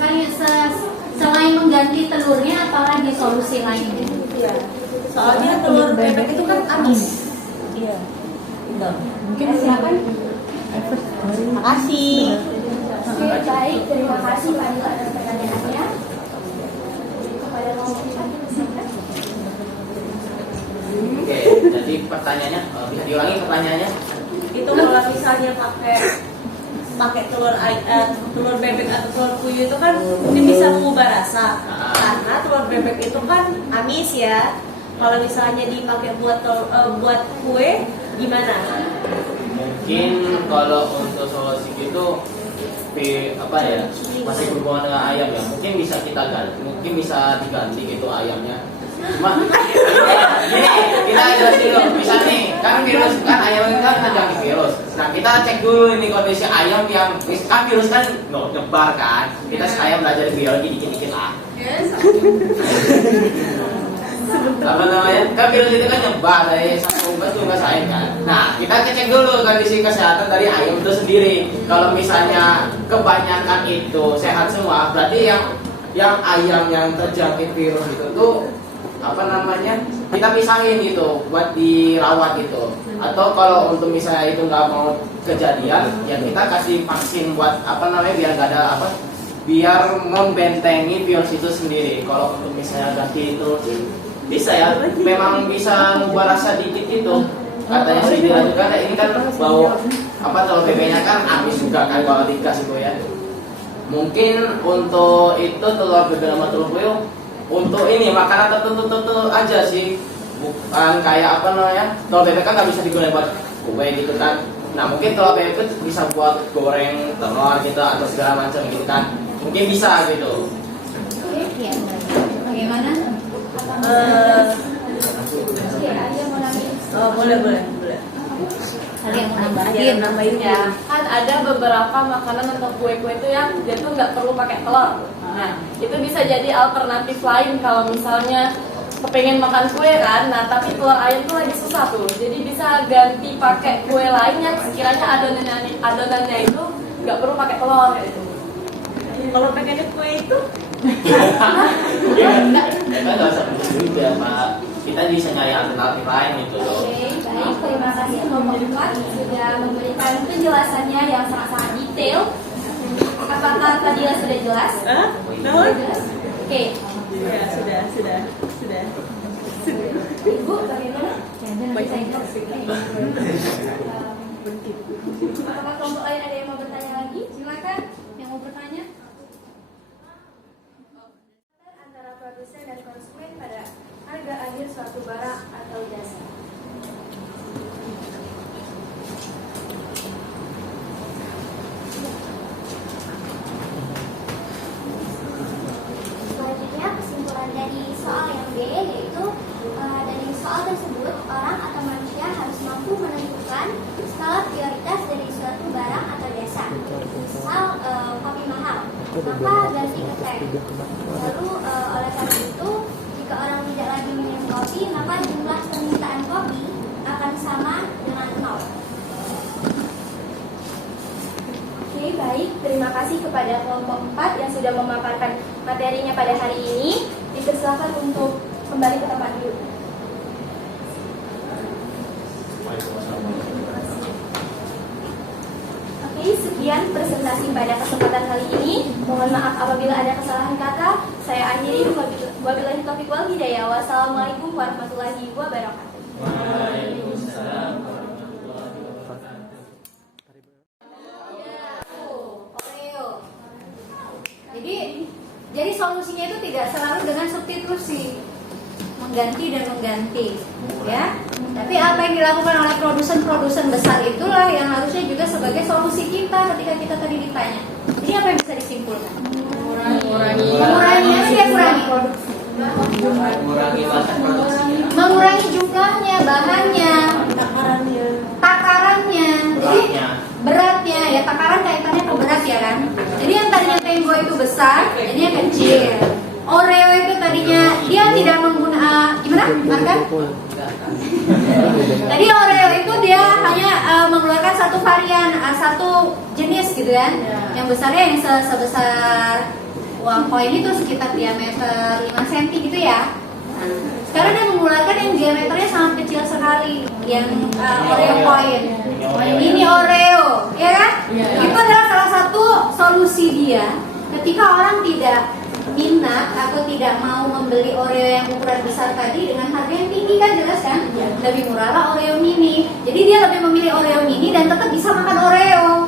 selain mengganti telurnya, apalagi solusi lainnya? Iya. Soalnya telur bebek itu kan amis. Iya. Gitu. Mungkin silakan. Terima kasih. Oke, baik. Terima kasih Pak Dila atas pertanyaannya. Kepada kelompok 4 dipersilakan. Oke, jadi pertanyaannya bisa diulangi pertanyaannya? Itu kalau misalnya pakai telur bebek atau telur puyuh itu kan mungkin bisa mengubah rasa, karena telur bebek itu kan amis ya. Kalau misalnya dipakai buat kue gimana? Mungkin kalau untuk solusi gitu masih berhubungan dengan ayam ya, mungkin bisa kita ganti, mungkin bisa diganti gitu ayamnya. Cuma gini, kita jelasin dulu. Misal nih, kan virus kan ayam kan terjangkit virus. Nah kita cek dulu ini kondisi ayam yang kan virus kan nyebar kan. Kita ayam belajar biologi dikit-dikit lah. Apa namanya? Kan virus itu kan nyebar dari satu unggas ke unggas lain kan. Nah kita cek dulu kondisi kesehatan dari ayam itu sendiri. Kalau misalnya kebanyakan itu sehat semua, berarti yang ayam yang terjangkit virus itu tuh kita pisahin gitu buat dirawat gitu. Atau kalau untuk misalnya itu nggak mau kejadian, ya kita kasih vaksin buat biar nggak ada biar membentengi virus itu sendiri. Kalau untuk misalnya ganti itu bisa ya, memang bisa mengubah rasa dikit itu. Katanya sih bilang juga ini kan bau telur bebeknya kan amis juga kan kalau dikasih itu ya. Mungkin untuk itu telur bebek sama telur puyuh untuk ini makanan tertentu aja sih, bukan kayak telur bebek kan nggak bisa digunakan buat kue gitu kan. Nah mungkin telur bebek itu bisa buat goreng telur gitu atau segala macam gitu kan, mungkin bisa gitu. Ya, bagaimana? Boleh. Ada yang mau Ada yang nambahin Ya, kan ada beberapa makanan atau kue-kue itu yang dia tuh nggak perlu pakai telur. Nah, itu bisa jadi alternatif lain kalau misalnya kepengen makan kue kan, nah tapi telur ayam tuh lagi susah tuh. Jadi bisa ganti pakai kue lain yang sekiranya adonannya itu nggak perlu pakai telur gitu. Kalau pengen kue itu Kita nggak usah juga Pak, kita bisa nyari alternatif lain gitu loh. Oke, baik. Terima kasih kelompok 4 sudah memberikan penjelasannya yang sangat-sangat detail. Apakah tadi sudah jelas? Sudah Jelas? Oke. Ya, sudah. Ibu, bagaimana? Apakah kelompok lain ada yang mau bertanya lagi? Silakan. Yang mau bertanya? Antara produsen dan konsumen pada harga akhir suatu barang atau jasa. Selanjutnya kesimpulan dari soal yang B yaitu dari soal tersebut orang atau manusia harus mampu menentukan skala prioritas dari suatu barang atau jasa. Misal kopi mahal, maka ganti ke teh. Lalu oleh karena itu jika orang tidak lagi minum kopi maka jumlah permintaan kopi akan sama dengan 0. Oke, Oke, baik. Terima kasih kepada kelompok 4 yang sudah memaparkan materinya pada hari ini. Dipersilakan untuk kembali ke tempat duduk. Oke, sekian presentasi pada kesempatan kali ini. Mohon maaf apabila ada kesalahan kata. Saya akhiri. Wabillahi taufiq wal hidayah. Wassalamualaikum warahmatullahi wabarakatuh. Oreo. Jadi solusinya itu tidak selalu dengan substitusi, mengganti dan mengganti, ya. Tapi apa yang dilakukan oleh produsen-produsen besar itulah yang harusnya juga sebagai solusi kita ketika kita tadi ditanya. Jadi apa yang bisa disimpulkan? Mengurangi apa dia kurangi? Mengurangi masa produksi. Mengurangi jumlahnya, bahannya, takarannya, jadi beratnya, ya takaran kaitannya ke berat ya kan. Jadi yang tadinya Tempo itu besar, jadinya kecil. Oreo itu tadinya dia tidak menggunakan gimana? Makan? Tadi Oreo itu dia hanya mengeluarkan satu varian, satu jenis gitu kan. Yang besarnya yang sebesar uang koin itu sekitar diameter 5 cm gitu ya. Sekarang dia mengeluarkan yang diameternya sangat kecil sekali, yang Oreo koin. Ini Oreo, ya kan? Itu adalah salah satu solusi dia ketika orang tidak minat atau tidak mau membeli Oreo yang ukuran besar tadi dengan harga yang tinggi kan, jelas kan? Lebih murah lah Oreo mini. Jadi dia lebih memilih Oreo mini dan tetap bisa makan Oreo,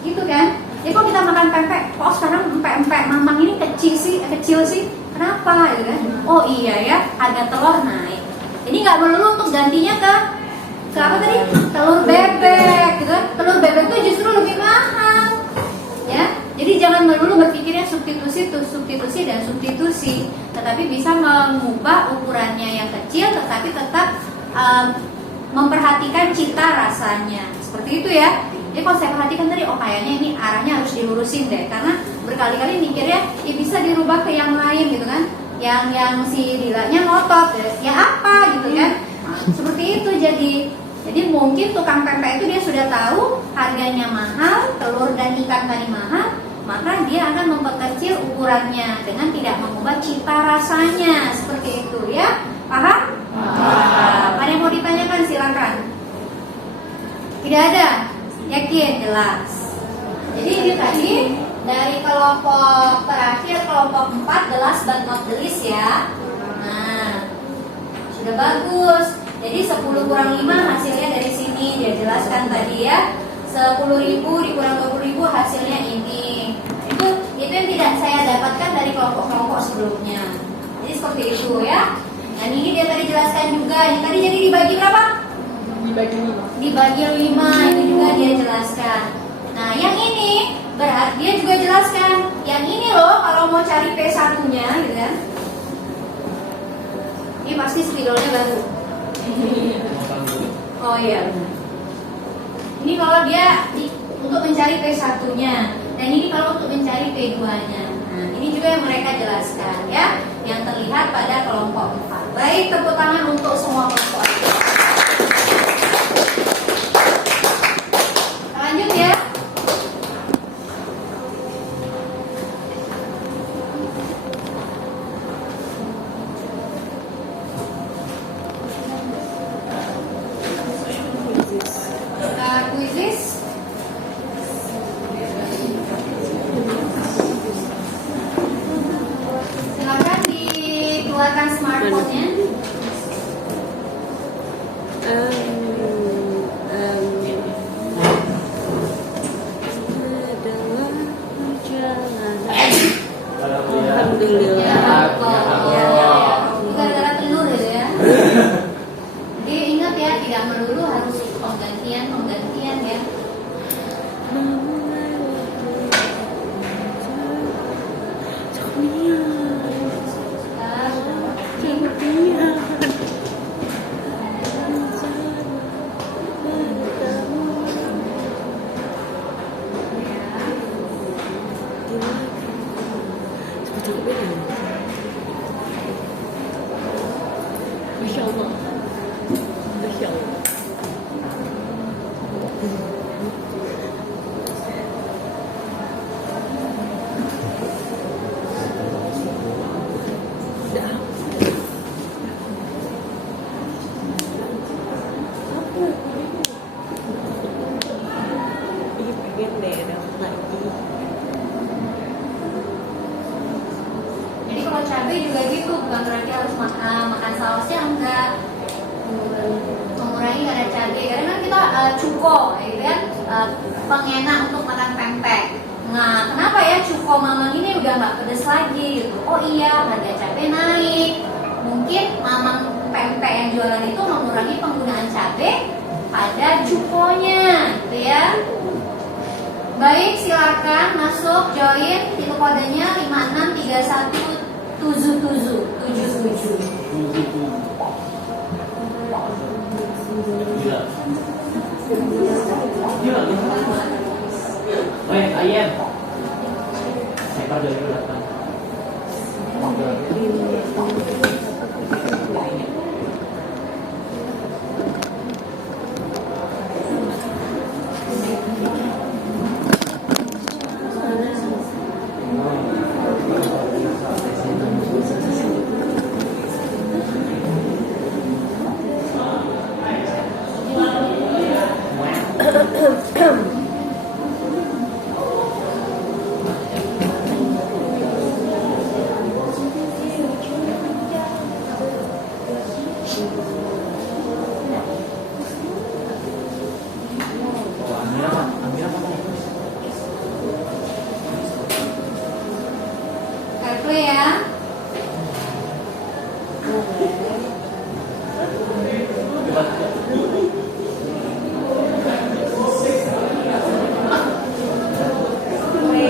gitu kan? Jadi kok kita makan pempek, kok sekarang pempek mamang ini kecil sih, kenapa? Ya kan? Oh iya ya, harga telur naik. Jadi nggak melulu untuk gantinya ke apa tadi? Telur bebek, gitu kan? Telur bebek itu justru lebih mahal, ya. Jadi jangan melulu berpikirnya substitusi, tetapi bisa mengubah ukurannya yang kecil, tetapi tetap memperhatikan cita rasanya, seperti itu ya. Jadi kalau saya perhatikan tadi, oh kayaknya ini arahnya harus dilurusin deh, karena berkali-kali mikirnya, ya bisa dirubah ke yang lain gitu kan, yang si Dilanya ngotot, ya apa gitu kan, seperti itu. Jadi mungkin tukang pempek itu dia sudah tahu harganya mahal, telur dan ikan tadi mahal, maka dia akan memperkecil ukurannya dengan tidak mengubah cita rasanya, seperti itu ya, paham? Ada yang mau ditanyakan silakan. Tidak ada? Yakin? Jelas. Jadi ini tadi dari kelompok terakhir, kelompok 4, the last but not the least ya. Nah, sudah bagus. Jadi 10 kurang 5 hasilnya dari sini dia jelaskan tadi ya. 10.000 dikurang 20.000 hasilnya ini. Itu yang tidak saya dapatkan dari kelompok-kelompok sebelumnya. Jadi seperti itu ya. Dan ini dia tadi jelaskan juga. Ini tadi jadi dibagi berapa? Dibagi 5 itu juga dia jelaskan. Nah yang ini berarti dia juga jelaskan. Yang ini loh kalau mau cari P1 nya gitu kan. Ini pasti spidolnya baru. Oh iya. Ini kalau dia untuk mencari P1 nya. Dan ini kalau untuk mencari P2 nya. Nah ini juga yang mereka jelaskan ya. Yang terlihat pada kelompok 4. Baik, tepuk tangan untuk semua kelompok. Lanjut ya. Kuisis. Silakan dikeluarkan smartphone-nya. Alhamdulillah. Gara-gara telur gitu ya. Jadi ingat ya, tidak melulu harus penggantian ya. Masya Allah. Masya Allah. Jadi kalau cabai juga gitu, bukan berarti harus makan sausnya, enggak. Mengurangi kadar cabai, karena kan kita cuko, gitu kan, pengenak untuk makan pempek. Nah, kenapa ya cuko mamang ini udah nggak pedes lagi gitu? Oh iya, harga cabai naik. Mungkin mamang pempek yang jualan itu mengurangi penggunaan cabai pada cukonya, gitu ya. Baik, silakan masuk join, itu kodenya 56317777. Gila. Ayam. Saya dari belakang. Kartu ya.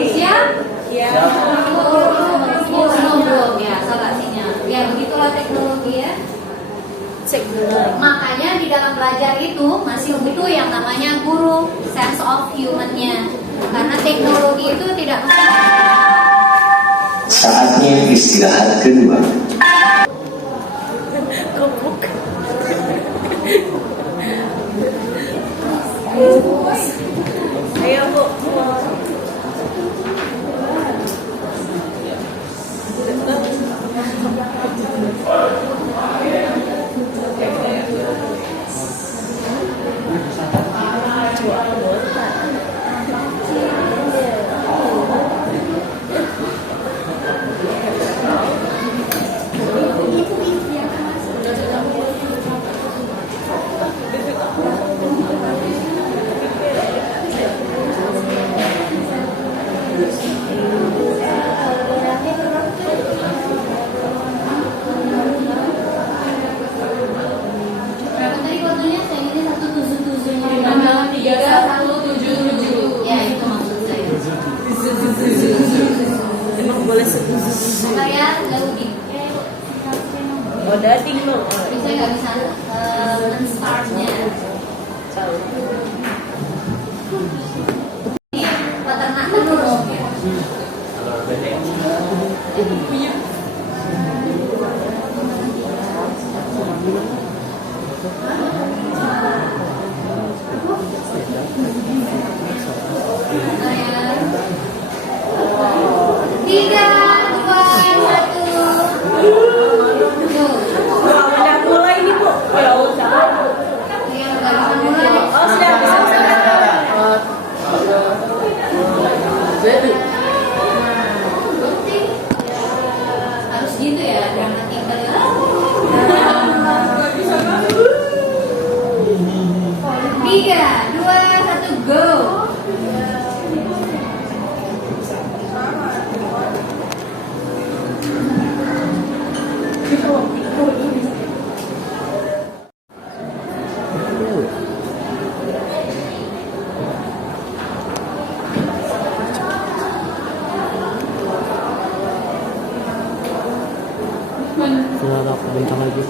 Siap? Ya. Belum ya, salah sinyal. Ya begitulah teknologi ya. Makanya di dalam belajar itu masih butuh yang namanya guru, sense of human-nya. Karena teknologi itu tidak Saatnya istirahat kedua. Ayo Bu. berapa tadi kodenya? Saya ini 177-nya. 3177. Ya itu maksud saya. Emang boleh Kalian lebih Oh, dading lo. saya nggak bisa men-startnya. Ini peternak dulu. Tiga, dua, satu. Tuh. Udah mulai nih Bu. Ya udah. Yang nggak bisa mulai. Oh, sudah bisa. Harus gitu ya, jangan tinggal. Tiga, dua, satu, go. Sudah bentar lagi.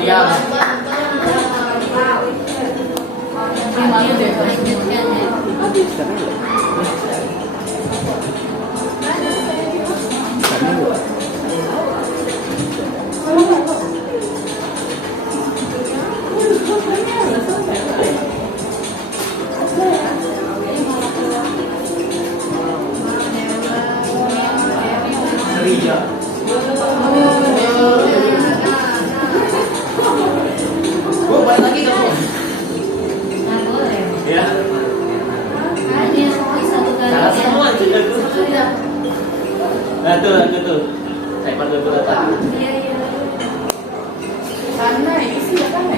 diam. Malu deh. Ria. Bu, balik lagi kamu. Nggak boleh. Ya. Kan dia satu kali. Salah semua juga tuh. Nah tuh. Saya panggil dulu tak. Iya. Karena ini sih ya kan.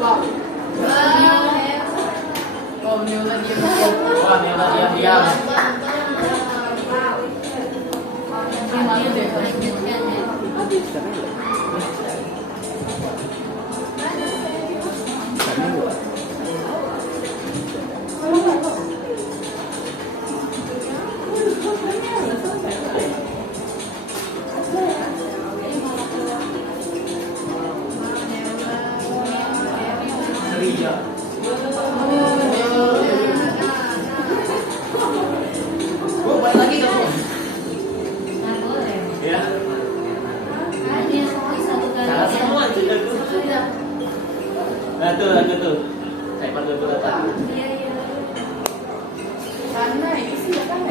Wow. Oh, Nyola diam. Wah, Nela diam. Malu deh. Ria. Bu, balik lagi kamu. Nggak boleh. Ya. Kan dia satu kali. Salah semua juga tuh. Nah tuh. Saya panggil dulu tak. Iya. Karena ini sih ya kan.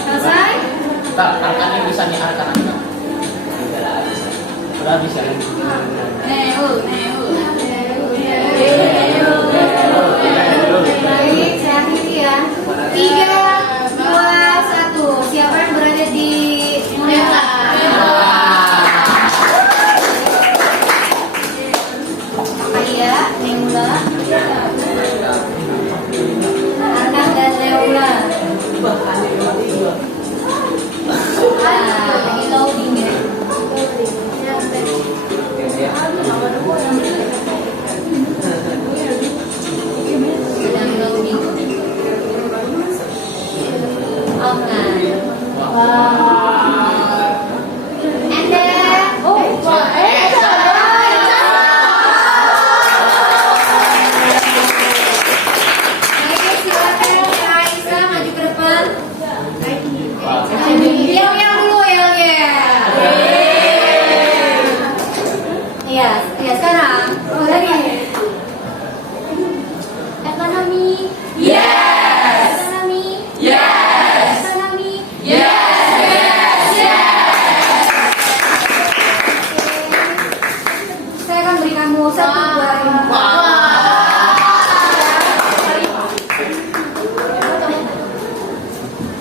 Selesai? Tak, arkannya bisa nih arkan. Udah habis ya. Baik, saya akhiri ya. 3, 2, 1. Siapa yang berada di Nela? Aya, Neula, Arkan dan Neula. Lagi loading ya. Sedang loading. Oke. And then, Baik, silakan Kak Aisyah maju ke depan. Yel dulu yelnya. Iya, sekarang. Oh, lagi. Ekonomi. Yes. Ekonomi. Yes. Ekonomi. Yes. Saya akan beri kamu 1, 2, 5.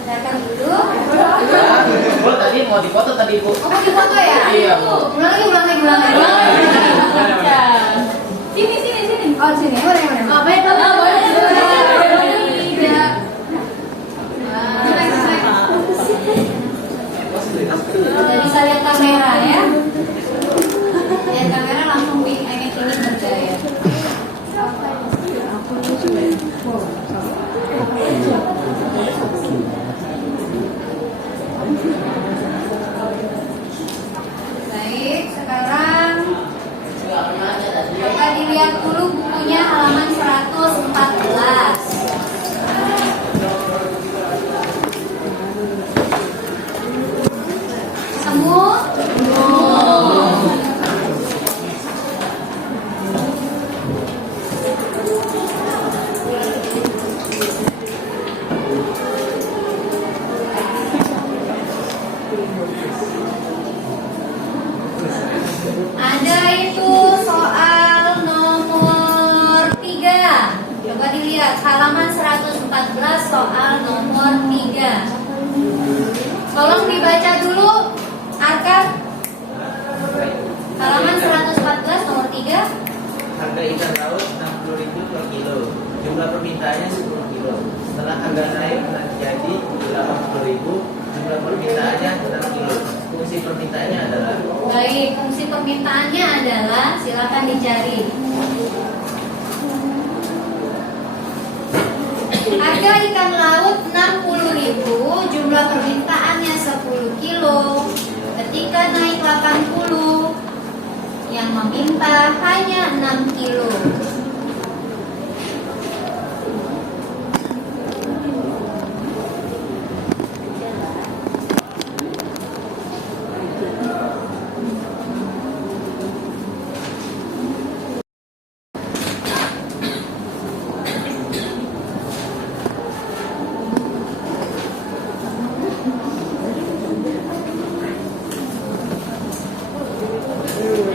Silakan duduk. Bu, tadi mau dipoto tadi, Bu. Oh, mau foto ya? Iya, Bu. Ulang lagi. Sini. Oh, sini. Mana? Oh, beda. Jadi bisa lihat kamera ya. Lihat kamera langsung ini bergaya. Baik, sekarang coba dilihat dulu bukunya halaman 114. Ada itu soal nomor 3. Coba dilihat halaman 114 soal nomor 3. Tolong dibaca dulu, Arkan. Halaman 114 nomor 3. Harga ikan laut 60.000 per kilo. Jumlah permintaannya 10 kilo. setelah harga naik menjadi 80.000, jumlah permintaannya 6 kilo. Fungsi permintaannya adalah Baik, fungsi permintaannya adalah silakan dicari. Harga ikan laut 60.000, jumlah permintaannya 10 kilo. Ketika naik 80, yang meminta hanya 6 kilo.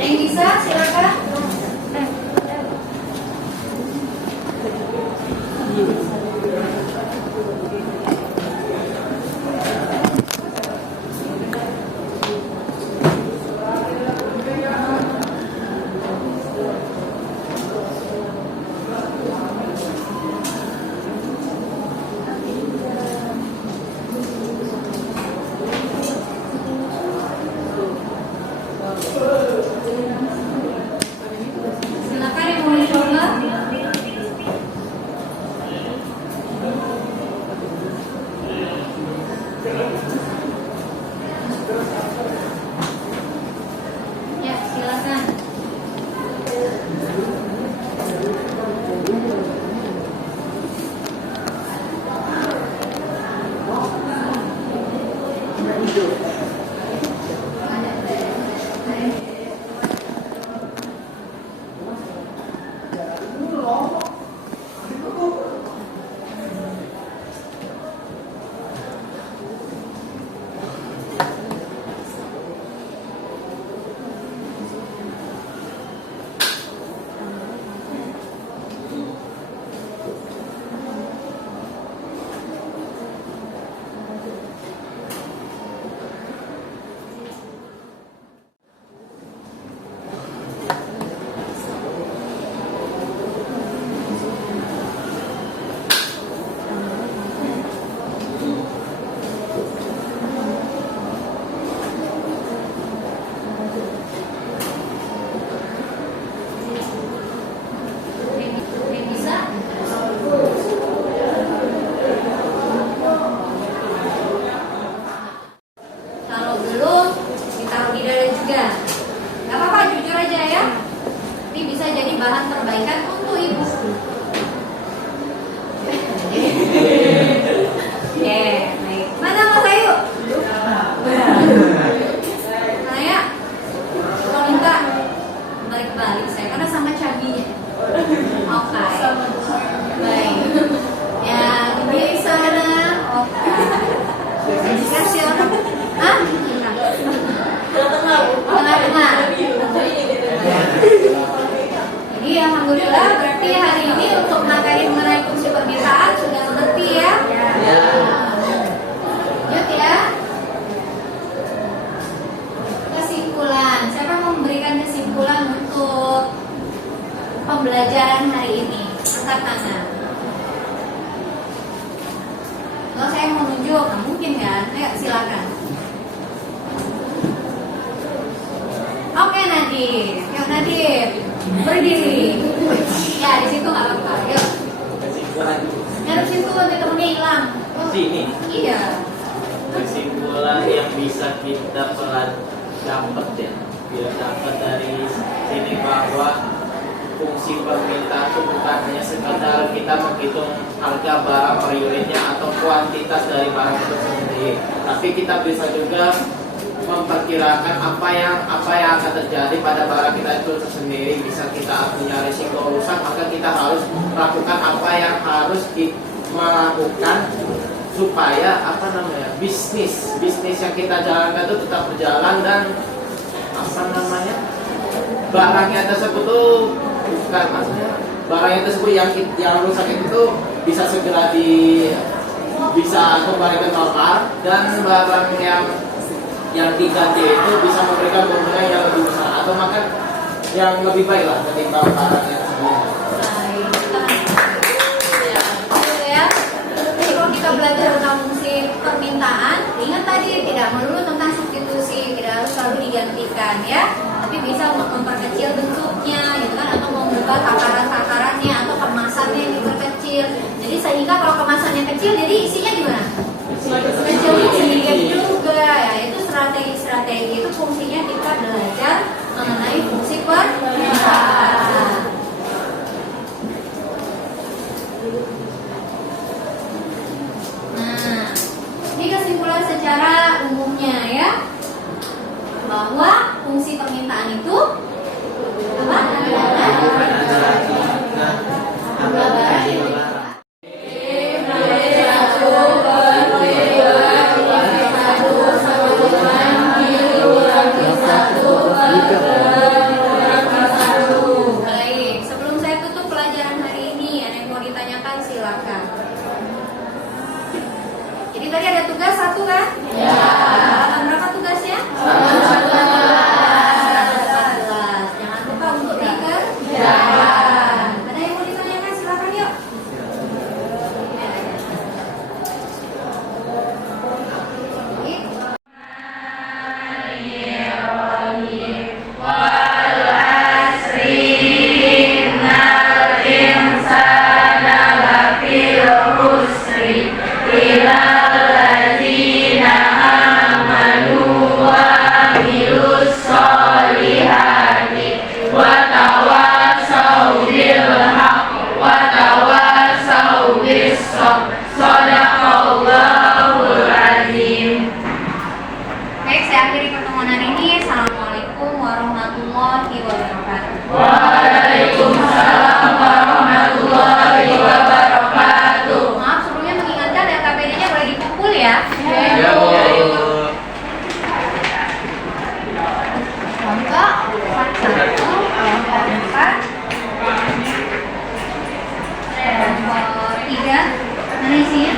Yang bisa silakan. Silakan yang mau mencoba. Ya, silakan. Yang bisa. Kalau belum, ditaruh di dada juga. Gak apa-apa, jujur aja ya. Ini bisa jadi bahan perbaikan untuk ibu. Baik. Mana Mas Ayu? Saya kalau minta balik-balik saya karena sama cabinya. Oke. Baik. Yang di sana. Oke. Kasih orang. Hah? Tengah-tengah. Jadi alhamdulillah berarti hari ini untuk materi mengenai fungsi permintaan sudah mengerti ya. Lanjut ya. Kesimpulan. Siapa mau memberikan kesimpulan untuk pembelajaran hari ini? Angkat tangan. Kalau saya mau nunjuk, nah, mungkin kan? Ayo silakan. Oke Nadif, yuk Nadif, berdiri. Ya di situ nggak apa-apa. Yuk. kesimpulan. Nyari situ nanti temennya hilang. Sini. Iya. Kesimpulan yang bisa kita dapat ya, kita dapat dari sini bahwa fungsi permintaan itu bukan hanya sekadar kita menghitung harga barang per unitnya atau kuantitas dari barang itu sendiri, tapi kita bisa juga memperkirakan apa yang akan terjadi pada barang kita itu sendiri. Bisa kita punya risiko rusak, maka kita harus melakukan apa yang harus melakukan supaya bisnis yang kita jalankan itu tetap berjalan dan barangnya tersebut tuh bukan barangnya tersebut yang rusak itu bisa segera bisa kembali ke normal, dan barang yang diganti itu bisa memberikan keuntungan yang lebih besar atau makan yang lebih baik lah ketimbang barang yang sebelumnya. Baik. Ya, betul ya. dikecil-kecilkan ya, tapi bisa untuk memperkecil bentuknya gitu kan, atau mengubah takaran-takarannya atau kemasannya yang diperkecil. Jadi sehingga kalau kemasannya kecil, jadi isinya gimana? Kecilnya sedikit juga ya. Itu strategi-strategi itu fungsinya kita belajar mengenai fungsi permintaan. Nah, ini kesimpulan secara umumnya ya, bahwa fungsi permintaan itu apa? Baik, sebelum saya tutup pelajaran hari ini, ada yang mau ditanyakan silakan. Jadi tadi ada tugas 1 kan? Ya. Berapa tugasnya? 11. Jangan lupa untuk dikerjakan. Ada yang mau ditanyakan silakan yuk. Baik, saya akhiri pertemuan hari ini. Assalamualaikum warahmatullahi wabarakatuh. Maaf, sebelumnya mengingatkan LKPD-nya boleh dikumpul ya. Monggo, 3. Mana isinya?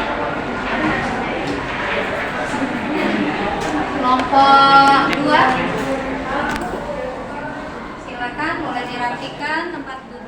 Kelompok 2. Silakan boleh dirapikan tempat duduk.